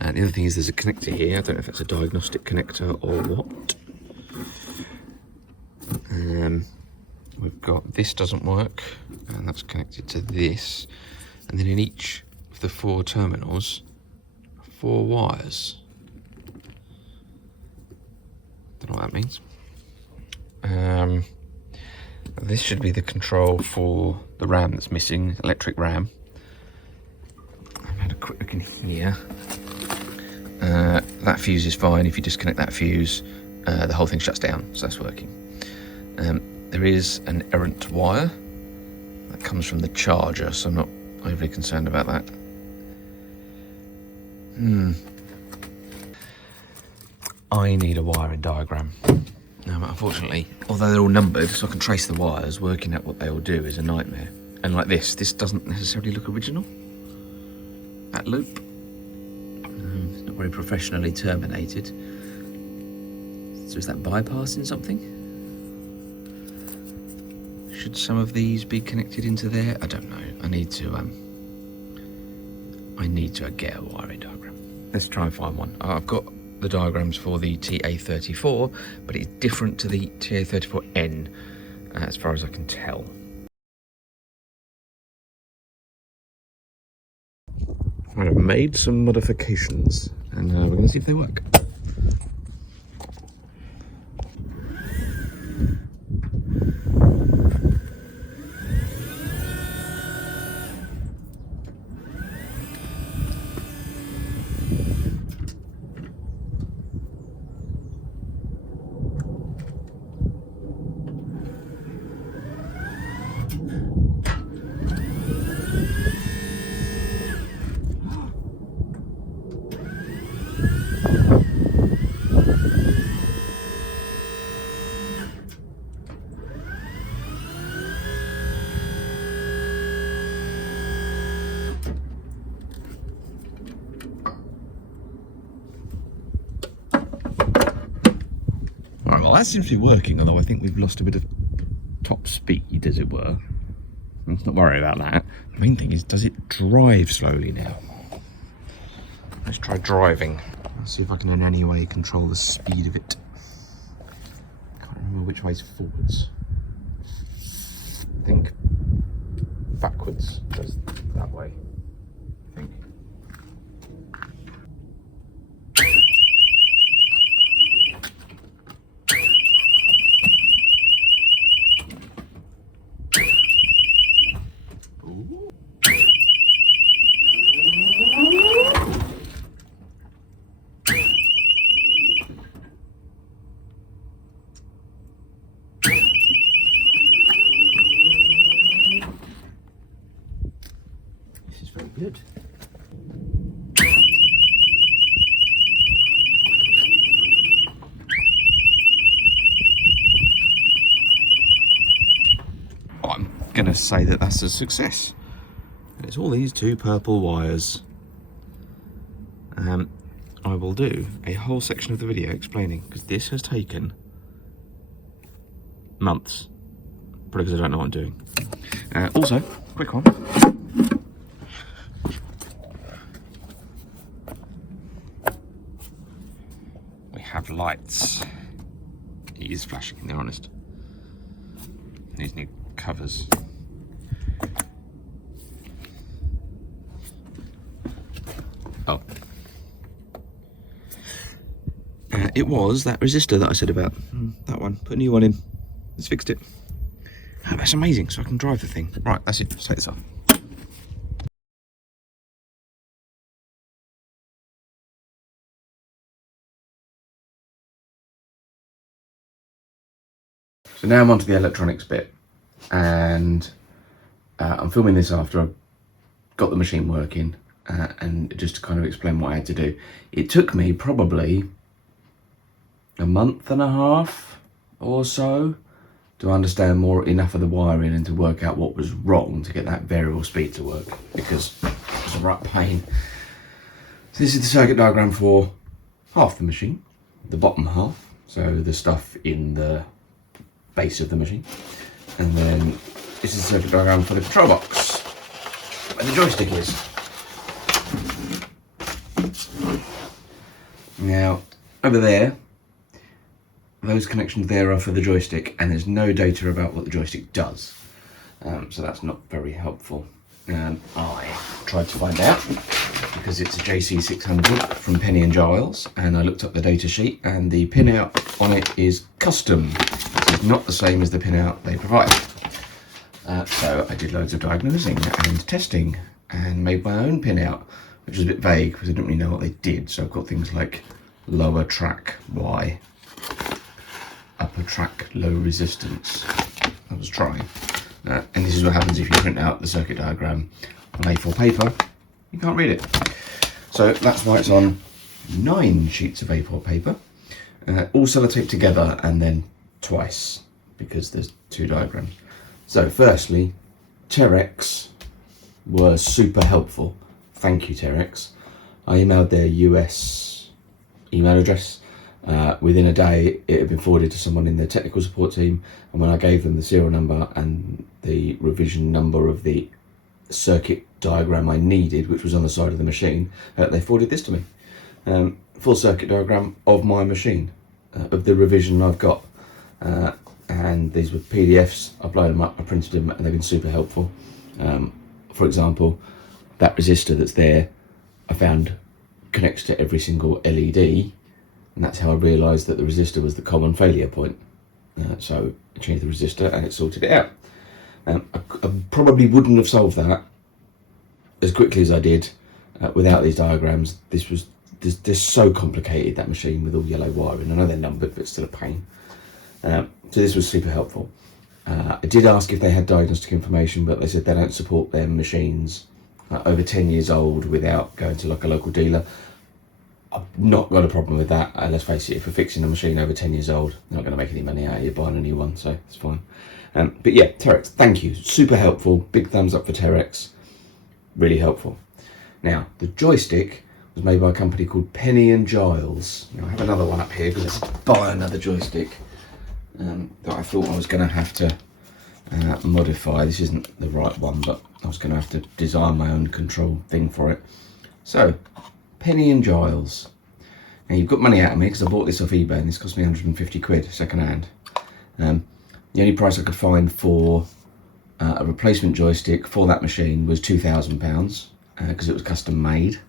And the other thing is there's a connector here. I don't know if it's a diagnostic connector or what. We've got this doesn't work, and that's connected to this. And then in each of the 4 terminals, 4 wires. Don't know what that means. This should be the control for the RAM that's missing, electric RAM. I've had a quick look in here. that fuse is fine. If you disconnect that fuse, the whole thing shuts down, so that's working. There is an errant wire that comes from the charger, so I'm not overly concerned about that. I need a wiring diagram. Now, unfortunately, although they're all numbered, so I can trace the wires, working out what they all do is a nightmare. And like this doesn't necessarily look original. That loop, it's not very professionally terminated. So is that bypassing something? Should some of these be connected into there? I don't know. I need to get a wiring diagram. Let's try and find one. I've got the diagrams for the TA34, but it's different to the TA34N as far as I can tell. I've made some modifications and we're going to see if they work. Well, that seems to be working, although I think we've lost a bit of top speed, as it were. Let's not worry about that. The main thing is, does it drive slowly now? Let's try driving. Let's see if I can in any way control the speed of it. Can't remember which way's forwards. I think backwards goes that way. I think. Very good. I'm going to say that that's a success. And it's all these two purple wires. I will do a whole section of the video explaining, because this has taken months. Probably because I don't know what I'm doing. Also, quick one. Have lights. It is flashing, they're honest. These new covers. Oh. It was that resistor that I said about. That one. Put a new one in. Let's fixed it. Oh, that's amazing, so I can drive the thing. Right, that's it. Let's take this off. So now I'm onto the electronics bit, and I'm filming this after I've got the machine working, and just to kind of explain what I had to do. It took me probably a month and a half or so to understand enough of the wiring and to work out what was wrong to get that variable speed to work, because it was a right pain. So this is the circuit diagram for half the machine, the bottom half, so the stuff in the base of the machine, and then this is the circuit diagram for the control box where the joystick is. Now over there, those connections there are for the joystick, and there's no data about what the joystick does, so that's not very helpful. I tried to find out, because it's a JC600 from Penny and Giles, and I looked up the data sheet, and the pinout on it is custom. It's not the same as the pinout they provide. So I did loads of diagnosing and testing and made my own pinout, which was a bit vague because I didn't really know what they did. So I've got things like lower track Y, upper track low resistance. I was trying. And this is what happens if you print out the circuit diagram on A4 paper. You can't read it. So that's why it's on 9 sheets of A4 paper, all sellotaped together and then twice, because there's 2 diagrams. So firstly, Terex were super helpful. Thank you, Terex. I emailed their US email address. Within a day, it had been forwarded to someone in their technical support team, and when I gave them the serial number and the revision number of the circuit diagram I needed, which was on the side of the machine, they forwarded this to me. Full circuit diagram of my machine, of the revision I've got. And these were PDFs. I uploaded them up, I printed them, and they've been super helpful. For example, that resistor that's there, I found connects to every single LED, and that's how I realised that the resistor was the common failure point. So I changed the resistor and it sorted it out. I probably wouldn't have solved that as quickly as I did without these diagrams. They're so complicated, that machine, with all yellow wiring. I know they're numbered, but it's still a pain. So this was super helpful. I did ask if they had diagnostic information, but they said they don't support their machines over 10 years old without going to like a local dealer. I've not got a problem with that. Let's face it, if we're fixing a machine over 10 years old, they're not going to make any money out of you buying a new one, so it's fine. But yeah, Terex, thank you. Super helpful. Big thumbs up for Terex. Really helpful. Now, the joystick was made by a company called Penny and Giles. Now, I have another one up here because let's buy another joystick that I thought I was going to have to modify. This isn't the right one, but I was going to have to design my own control thing for it. So, Penny and Giles. Now, you've got money out of me because I bought this off eBay and this cost me 150 quid second hand. The only price I could find for a replacement joystick for that machine was £2,000 because it was custom made.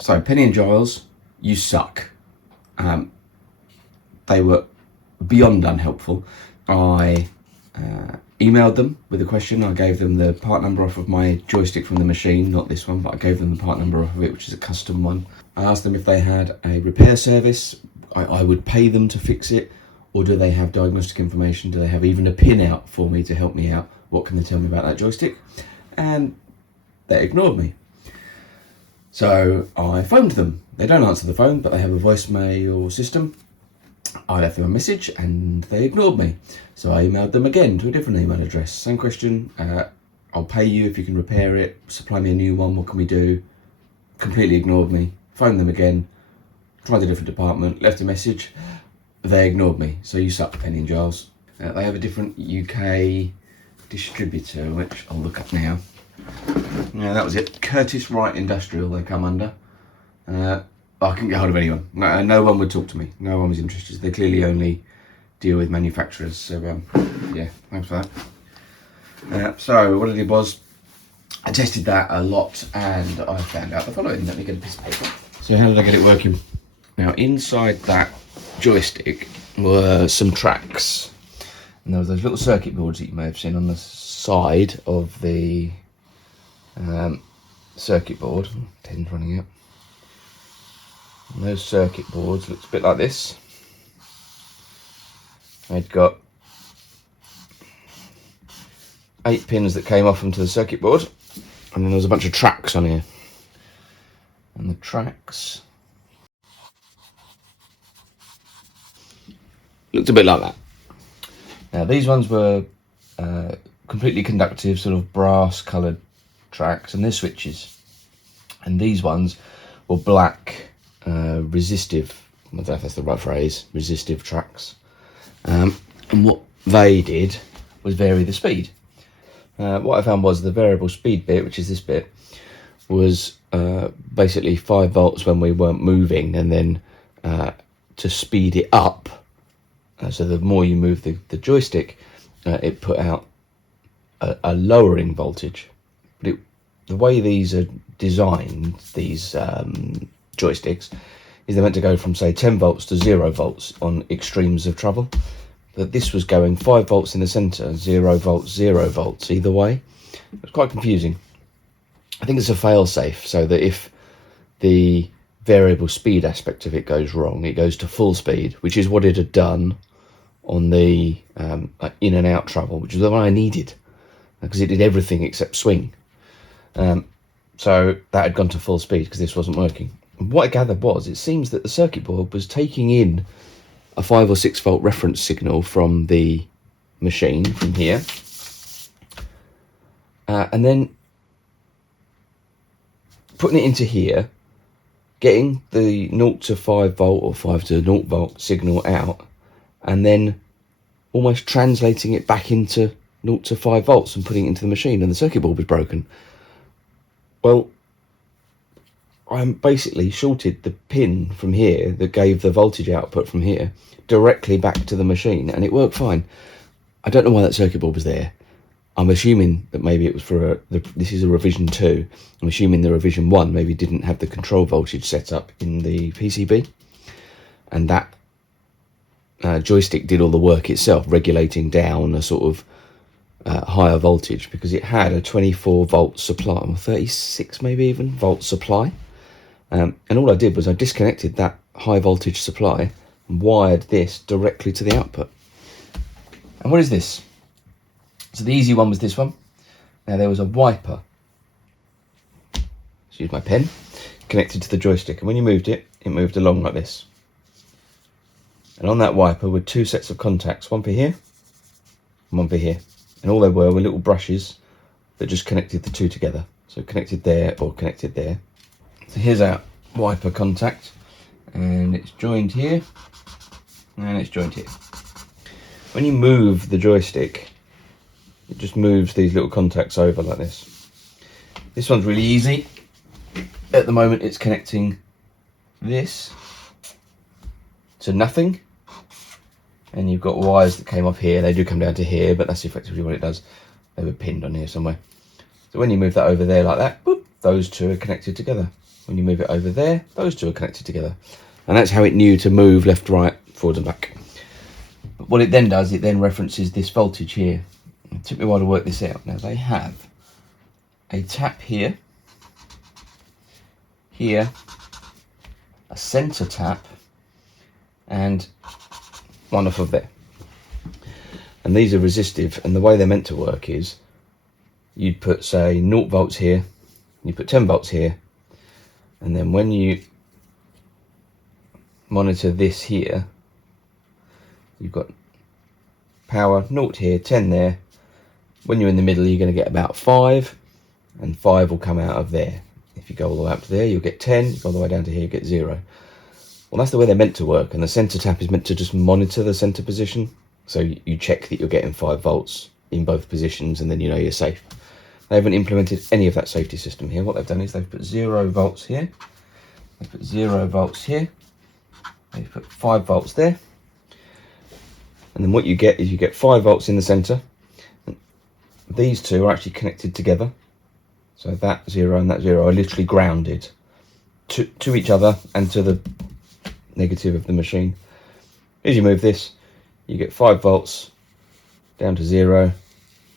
So Penny and Giles, you suck. They were beyond unhelpful. I emailed them with a question. I gave them the part number off of my joystick from the machine, not this one, but I gave them the part number off of it, which is a custom one. I asked them if they had a repair service. I would pay them to fix it, or do they have diagnostic information? Do they have even a pin out for me to help me out? What can they tell me about that joystick? And they ignored me. So I phoned them. They don't answer the phone, but they have a voicemail system. I left them a message and they ignored me. So I emailed them again to a different email address. Same question, I'll pay you if you can repair it, supply me a new one, what can we do? Completely ignored me. Phoned them again, tried a different department, left a message. They ignored me. So you suck, Penny and Giles. They have a different UK distributor, which I'll look up now. Yeah, that was it. Curtis Wright Industrial they come under. I couldn't get hold of anyone. No one would talk to me. No one was interested. They clearly only deal with manufacturers. So yeah, thanks for that. So what I did was I tested that a lot and I found out the following. Let me get a piece of paper. So how did I get it working? Now inside that joystick were some tracks. And there was those little circuit boards that you may have seen on the side of the circuit board. Pen's running out. And those circuit boards looked a bit like this. They'd got 8 pins that came off onto the circuit board, and then there was a bunch of tracks on here. And the tracks looked a bit like that. Now these ones were completely conductive, sort of brass coloured tracks, and they're switches. And these ones were black resistive, I don't know if that's the right phrase, resistive tracks. And what they did was vary the speed. What I found was the variable speed bit, which is this bit, was basically 5 volts when we weren't moving, and then to speed it up, so the more you move the joystick, it put out a lowering voltage. But the way these are designed, these joysticks, is they're meant to go from say 10 volts to 0 volts on extremes of travel. But this was going 5 volts in the centre, 0 volts either way. It was quite confusing. I think it's a fail-safe, so that if the variable speed aspect of it goes wrong. It goes to full speed, which is what it had done on the in and out travel, which is the one I needed because it did everything except swing. So that had gone to full speed because this wasn't working. And what I gathered was, it seems that the circuit board was taking in a 5 or 6 volt reference signal from the machine from here, and then putting it into here, getting the 0 to 5 volt or 5 to 0 volt signal out, and then almost translating it back into 0 to 5 volts and putting it into the machine, and the circuit board was broken. Well, I basically shorted the pin from here that gave the voltage output from here directly back to the machine, and it worked fine. I don't know why that circuit board was there. I'm assuming that maybe it was for this is a revision 2. I'm assuming the revision 1 maybe didn't have the control voltage set up in the PCB, and that joystick did all the work itself, regulating down a sort of higher voltage, because it had a 24 volt supply, or 36 maybe even volt supply, and all I did was I disconnected that high voltage supply and wired this directly to the output. And what is this? So the easy one was this one. Now there was a wiper, let's use my pen, connected to the joystick, and when you moved it, it moved along like this. And on that wiper were 2 sets of contacts, one for here and one for here. And all there were little brushes that just connected the 2 together. So connected there or connected there. So here's our wiper contact, and it's joined here and it's joined here. When you move the joystick, it just moves these little contacts over like this. This one's really easy. At the moment it's connecting this to nothing, and you've got wires that came off here. They do come down to here, but that's effectively what it does. They were pinned on here somewhere. So when you move that over there like that, boop, those 2 are connected together. When you move it over there, those 2 are connected together. And that's how it knew to move left, right, forward and back. But what it then does, it then references this voltage here. It took me a while to work this out. Now they have a tap here, here, a centre tap, and one off of there. And these are resistive, and the way they're meant to work is you'd put, say, 0 volts here, you put 10 volts here, and then when you monitor this here, you've got power 0 here, 10 there. When you're in the middle, you're going to get about 5, and 5 will come out of there. If you go all the way up to there, you'll get 10. You go all the way down to here, you get 0. Well, that's the way they're meant to work, and the centre tap is meant to just monitor the centre position. So you check that you're getting 5 volts in both positions, and then you know you're safe. They haven't implemented any of that safety system here. What they've done is they've put 0 volts here, they've put 0 volts here, they've put 5 volts there, and then what you get is you get 5 volts in the centre. These 2 are actually connected together, so that 0 and that 0 are literally grounded to each other and to the negative of the machine. As you move this, you get 5 volts down to 0,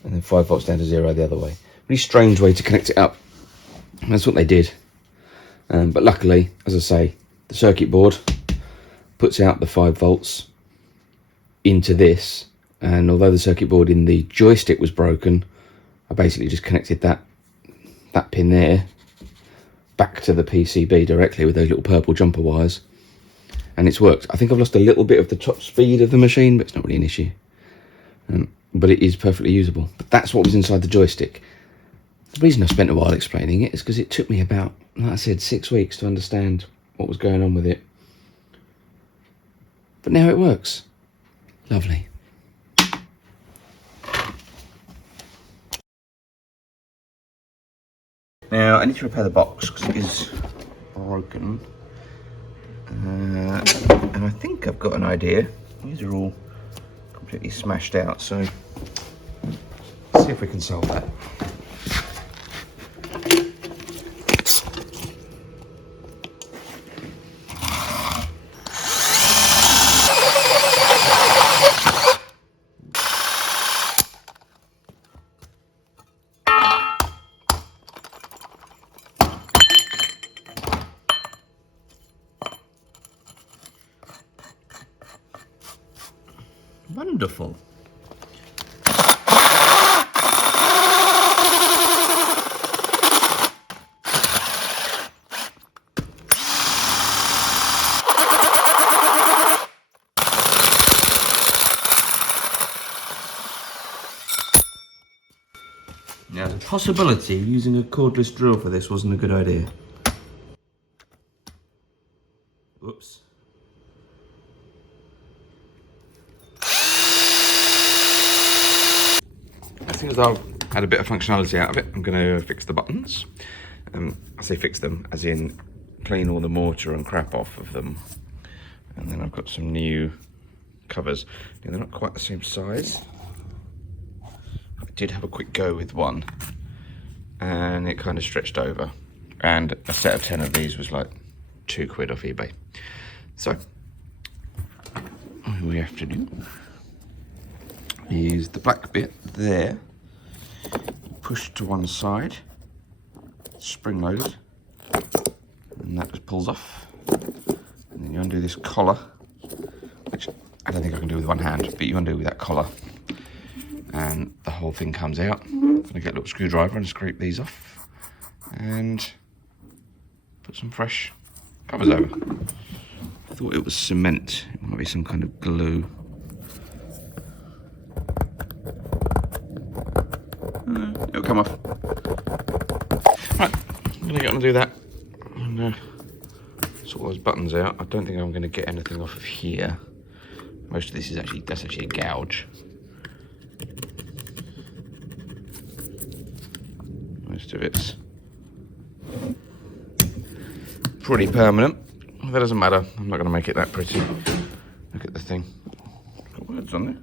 and then 5 volts down to 0 the other way. Really strange way to connect it up. That's what they did. But luckily, as I say, the circuit board puts out the 5 volts into this, and although the circuit board in the joystick was broken, I basically just connected that pin there back to the PCB directly with those little purple jumper wires, and it's worked. I think I've lost a little bit of the top speed of the machine, but it's not really an issue. But it is perfectly usable. But that's what was inside the joystick. The reason I spent a while explaining it is because it took me about, like I said, 6 weeks to understand what was going on with it. But now it works. Lovely. Now I need to repair the box because it is broken. And I think I've got an idea. These are all completely smashed out, so let's see if we can solve that. Wonderful. Now, the possibility of using a cordless drill for this wasn't a good idea. Whoops. As soon as I've had a bit of functionality out of it, I'm going to fix the buttons. I say fix them, as in clean all the mortar and crap off of them. And then I've got some new covers. Now, they're not quite the same size. I did have a quick go with one, and it kind of stretched over. And a set of 10 of these was like £2 off eBay. So, all we have to do is the black bit there, push to one side, spring loaded, and that just pulls off. And then you undo this collar, which I don't think I can do with one hand, but you undo with that collar, and the whole thing comes out. I'm gonna get a little screwdriver and scrape these off, and put some fresh covers over. I thought it was cement, it might be some kind of glue. It'll come off. Right, I'm gonna get on and do that and sort those buttons out. I don't think I'm gonna get anything off of here. Most of this is that's actually a gouge. Most of it's pretty permanent. That doesn't matter. I'm not gonna make it that pretty. Look at the thing. It's got words on there.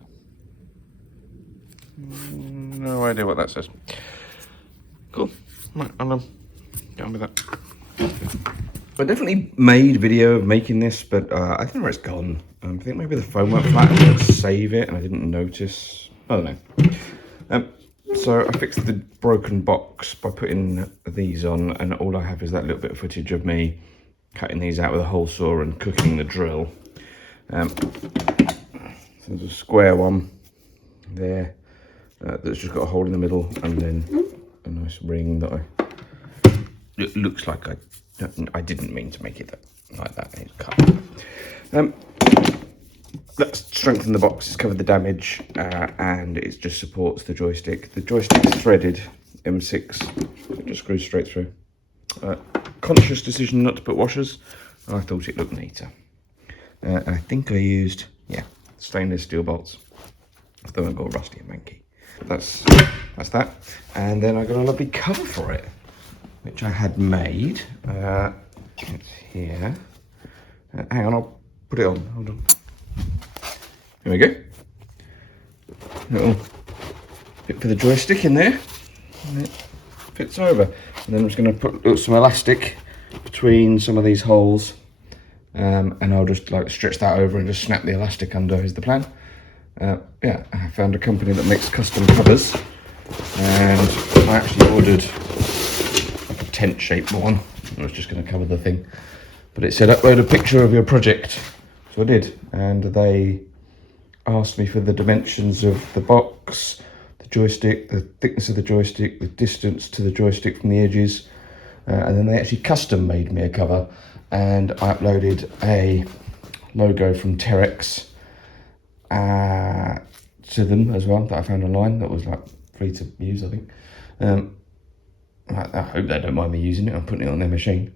No idea what that says. Cool. Right, I'm done with that. I definitely made video of making this, but I don't know where it's gone. I think maybe the phone went flat and I didn't save it and I didn't notice. I don't know. So I fixed the broken box by putting these on, and all I have is that little bit of footage of me cutting these out with a hole saw and cooking the drill. So there's a square one there. That's just got a hole in the middle, and then a nice ring that it looks like I didn't mean to make it like that. It's cut. That's strengthened the box, it's covered the damage, and it just supports the joystick. The joystick's threaded M6, it just screws straight through. Conscious decision not to put washers. I thought it looked neater. I think I used, stainless steel bolts. I don't want to go rusty and manky. That's that. And then I got a lovely cover for it, which I had made. It's here. Hang on, I'll put it on. Hold on. Here we go. Little bit for the joystick in there. And it fits over. And then I'm just going to put some elastic between some of these holes. And I'll just like stretch that over and just snap the elastic under is the plan. I found a company that makes custom covers, and I actually ordered like a tent shaped one. I was just going to cover the thing, but it said upload a picture of your project, so I did, and they asked me for the dimensions of the box, the joystick, the thickness of the joystick, the distance to the joystick from the edges, and then they actually custom made me a cover, and I uploaded a logo from Terex to them as well that I found online that was like free to use, I think. I hope they don't mind me using it. I'm putting it on their machine.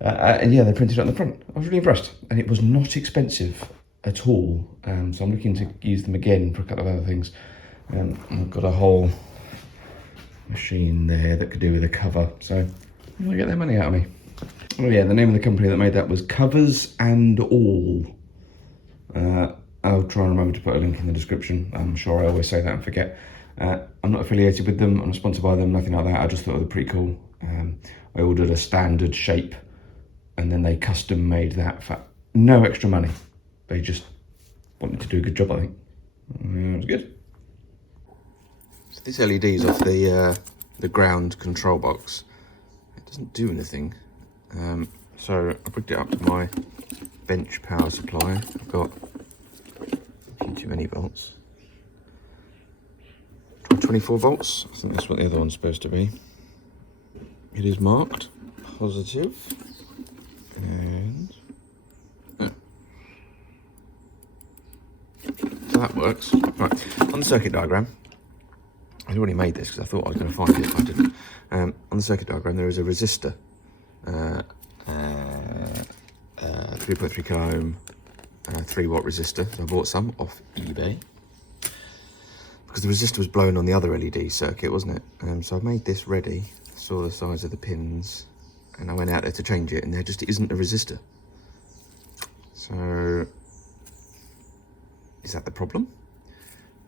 And yeah, they printed it on the front. I was really impressed, and it was not expensive at all. So I'm looking to use them again for a couple of other things. I've got a whole machine there that could do with a cover, so I'm gonna get their money out of me. Oh yeah, the name of the company that made that was Covers and All. I'll try and remember to put a link in the description. I'm sure I always say that and forget. I'm not affiliated with them, I'm not sponsored by them, nothing like that. I just thought it was pretty cool. I ordered a standard shape, and then they custom made that for no extra money. They just wanted to do a good job, I think. It was good. So this LED is off the ground control box. It doesn't do anything. So I hooked it up to my bench power supply. I've got too many volts. 24 volts. I think that's what the other one's supposed to be. It is marked positive. And so that works. Right, on the circuit diagram, I'd already made this because I thought I was going to find it, but I didn't. On the circuit diagram, there is a resistor, 3.3 kilo ohm, 3 watt resistor. So I bought some off eBay because the resistor was blown on the other LED circuit, wasn't it? So I made this ready, saw the size of the pins, and I went out there to change it, and there just isn't a resistor. So is that the problem?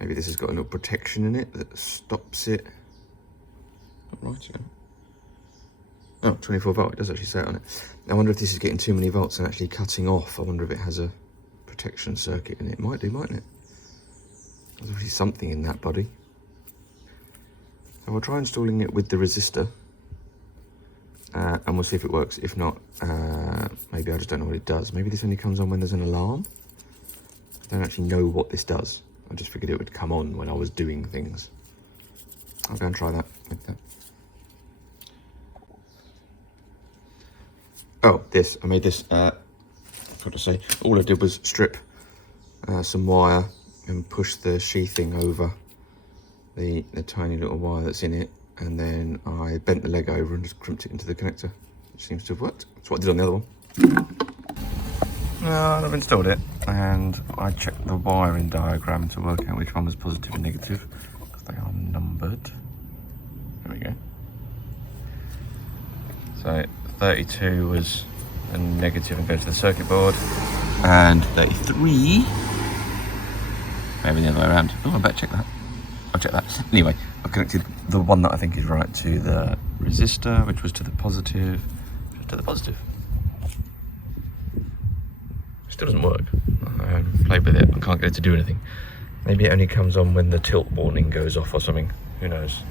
Maybe this has got a little protection in it that stops it. Not right, yeah. Oh, 24 volt, it does actually say it on it. I wonder if this is getting too many volts and actually cutting off. I wonder if it has a protection circuit in it. Might do, mightn't it? There's obviously something in that body. So we'll try installing it with the resistor. And we'll see if it works. If not, maybe I just don't know what it does. Maybe this only comes on when there's an alarm. I don't actually know what this does. I just figured it would come on when I was doing things. I'll go and try that with that. Oh, this. I made this, I forgot to say, all I did was strip some wire and push the sheathing over the tiny little wire that's in it. And then I bent the leg over and just crimped it into the connector, which seems to have worked. That's what I did on the other one. I've installed it, and I checked the wiring diagram to work out which one was positive and negative, because they are numbered. There we go. So 32 was a negative and goes to the circuit board, and 33, maybe the other way around. Oh, I better check that. I'll check that. Anyway, I've connected the one that I think is right to the resistor, which was to the positive, Still doesn't work. I played with it, I can't get it to do anything. Maybe it only comes on when the tilt warning goes off or something, who knows.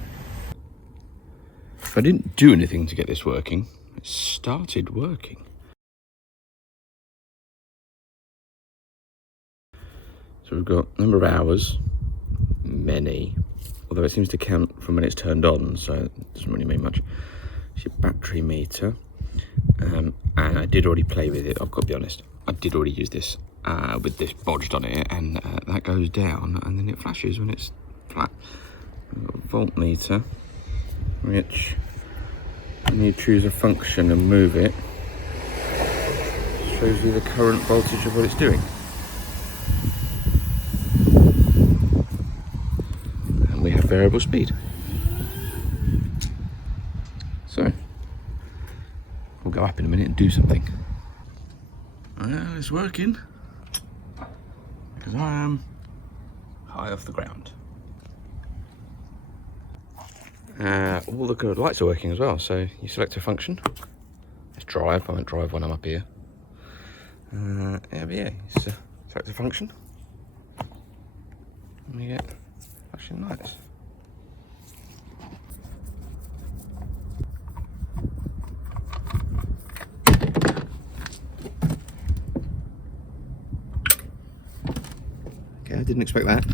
I didn't do anything to get this working, it started working. So we've got number of hours, many, although it seems to count from when it's turned on, so it doesn't really mean much. It's your battery meter, and I did already play with it, I've got to be honest. I did already use this with this bodged on it, and that goes down and then it flashes when it's flat. Voltmeter, which when you choose a function and move it, shows you the current voltage of what it's doing. And we have variable speed. So we'll go up in a minute and do something. Well, it's working, because I am high off the ground. All the good lights are working as well, so you select a function. Let's drive, I won't drive when I'm up here. Yeah, but yeah, you select a function, and you get flashing lights. Okay, I didn't expect that.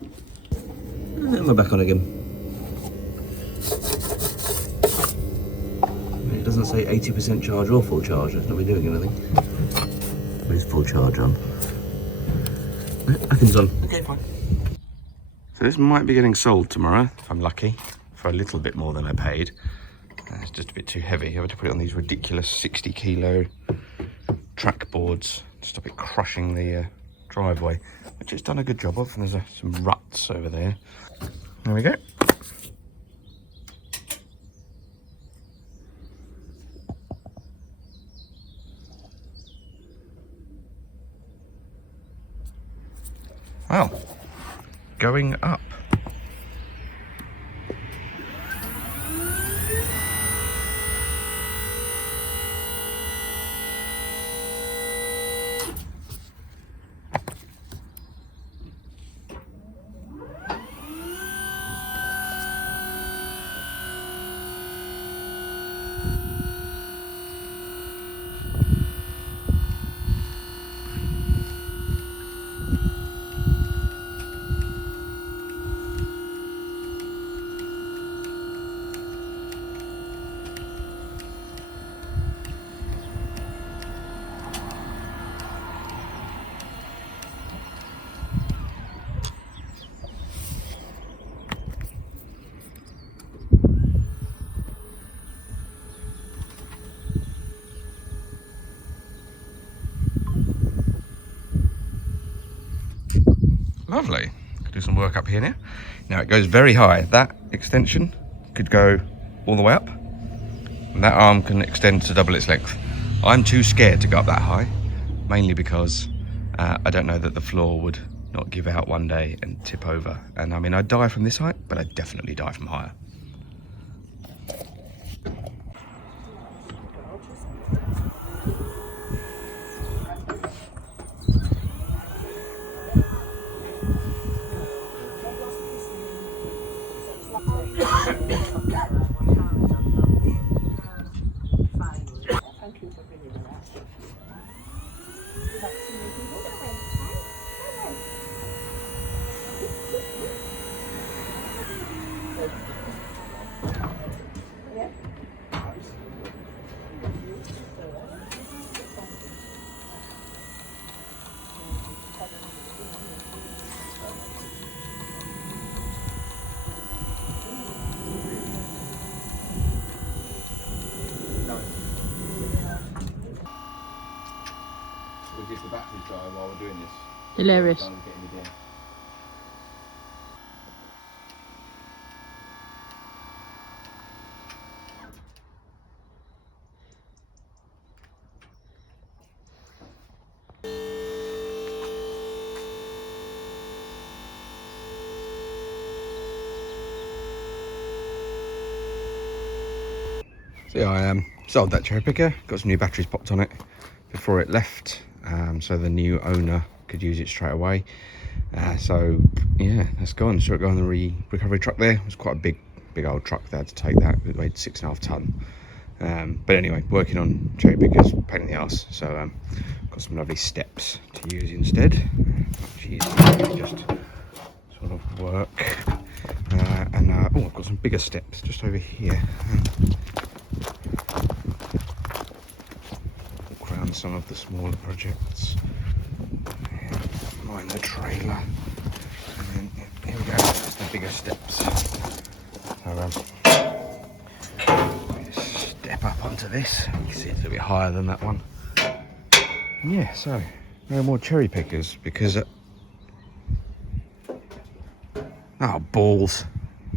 And we're back on again. It doesn't say 80% charge or full charge. It's not really doing anything. What is full charge on? Nothing's on. Okay, fine. So this might be getting sold tomorrow, if I'm lucky, for a little bit more than I paid. It's just a bit too heavy. I have to put it on these ridiculous 60 kilo track boards to stop it crushing the driveway, which it's done a good job of. And there's some ruts over there. There we go. Well, going up. Lovely. Could do some work up here now. Now it goes very high. That extension could go all the way up. And that arm can extend to double its length. I'm too scared to go up that high, mainly because I don't know that the floor would not give out one day and tip over. And I mean, I'd die from this height, but I'd definitely die from higher. We'll give the batteries die while we're doing this. Hilarious. So yeah, I sold that cherry picker, got some new batteries popped on it before it left, so the new owner could use it straight away. So yeah, that's gone. Saw it go on the recovery truck there. It was quite a big old truck. They had to take that. It weighed 6.5 ton. But anyway, working on cherry pickers, pain in the arse. So got some lovely steps to use instead. Which is just sort of work. Oh, I've got some bigger steps just over here. Walk around some of the smaller projects. Mind the trailer. And then here we go, that's the bigger steps. So step up onto this. You can see it's a bit higher than that one. Yeah, so no more cherry pickers because oh balls.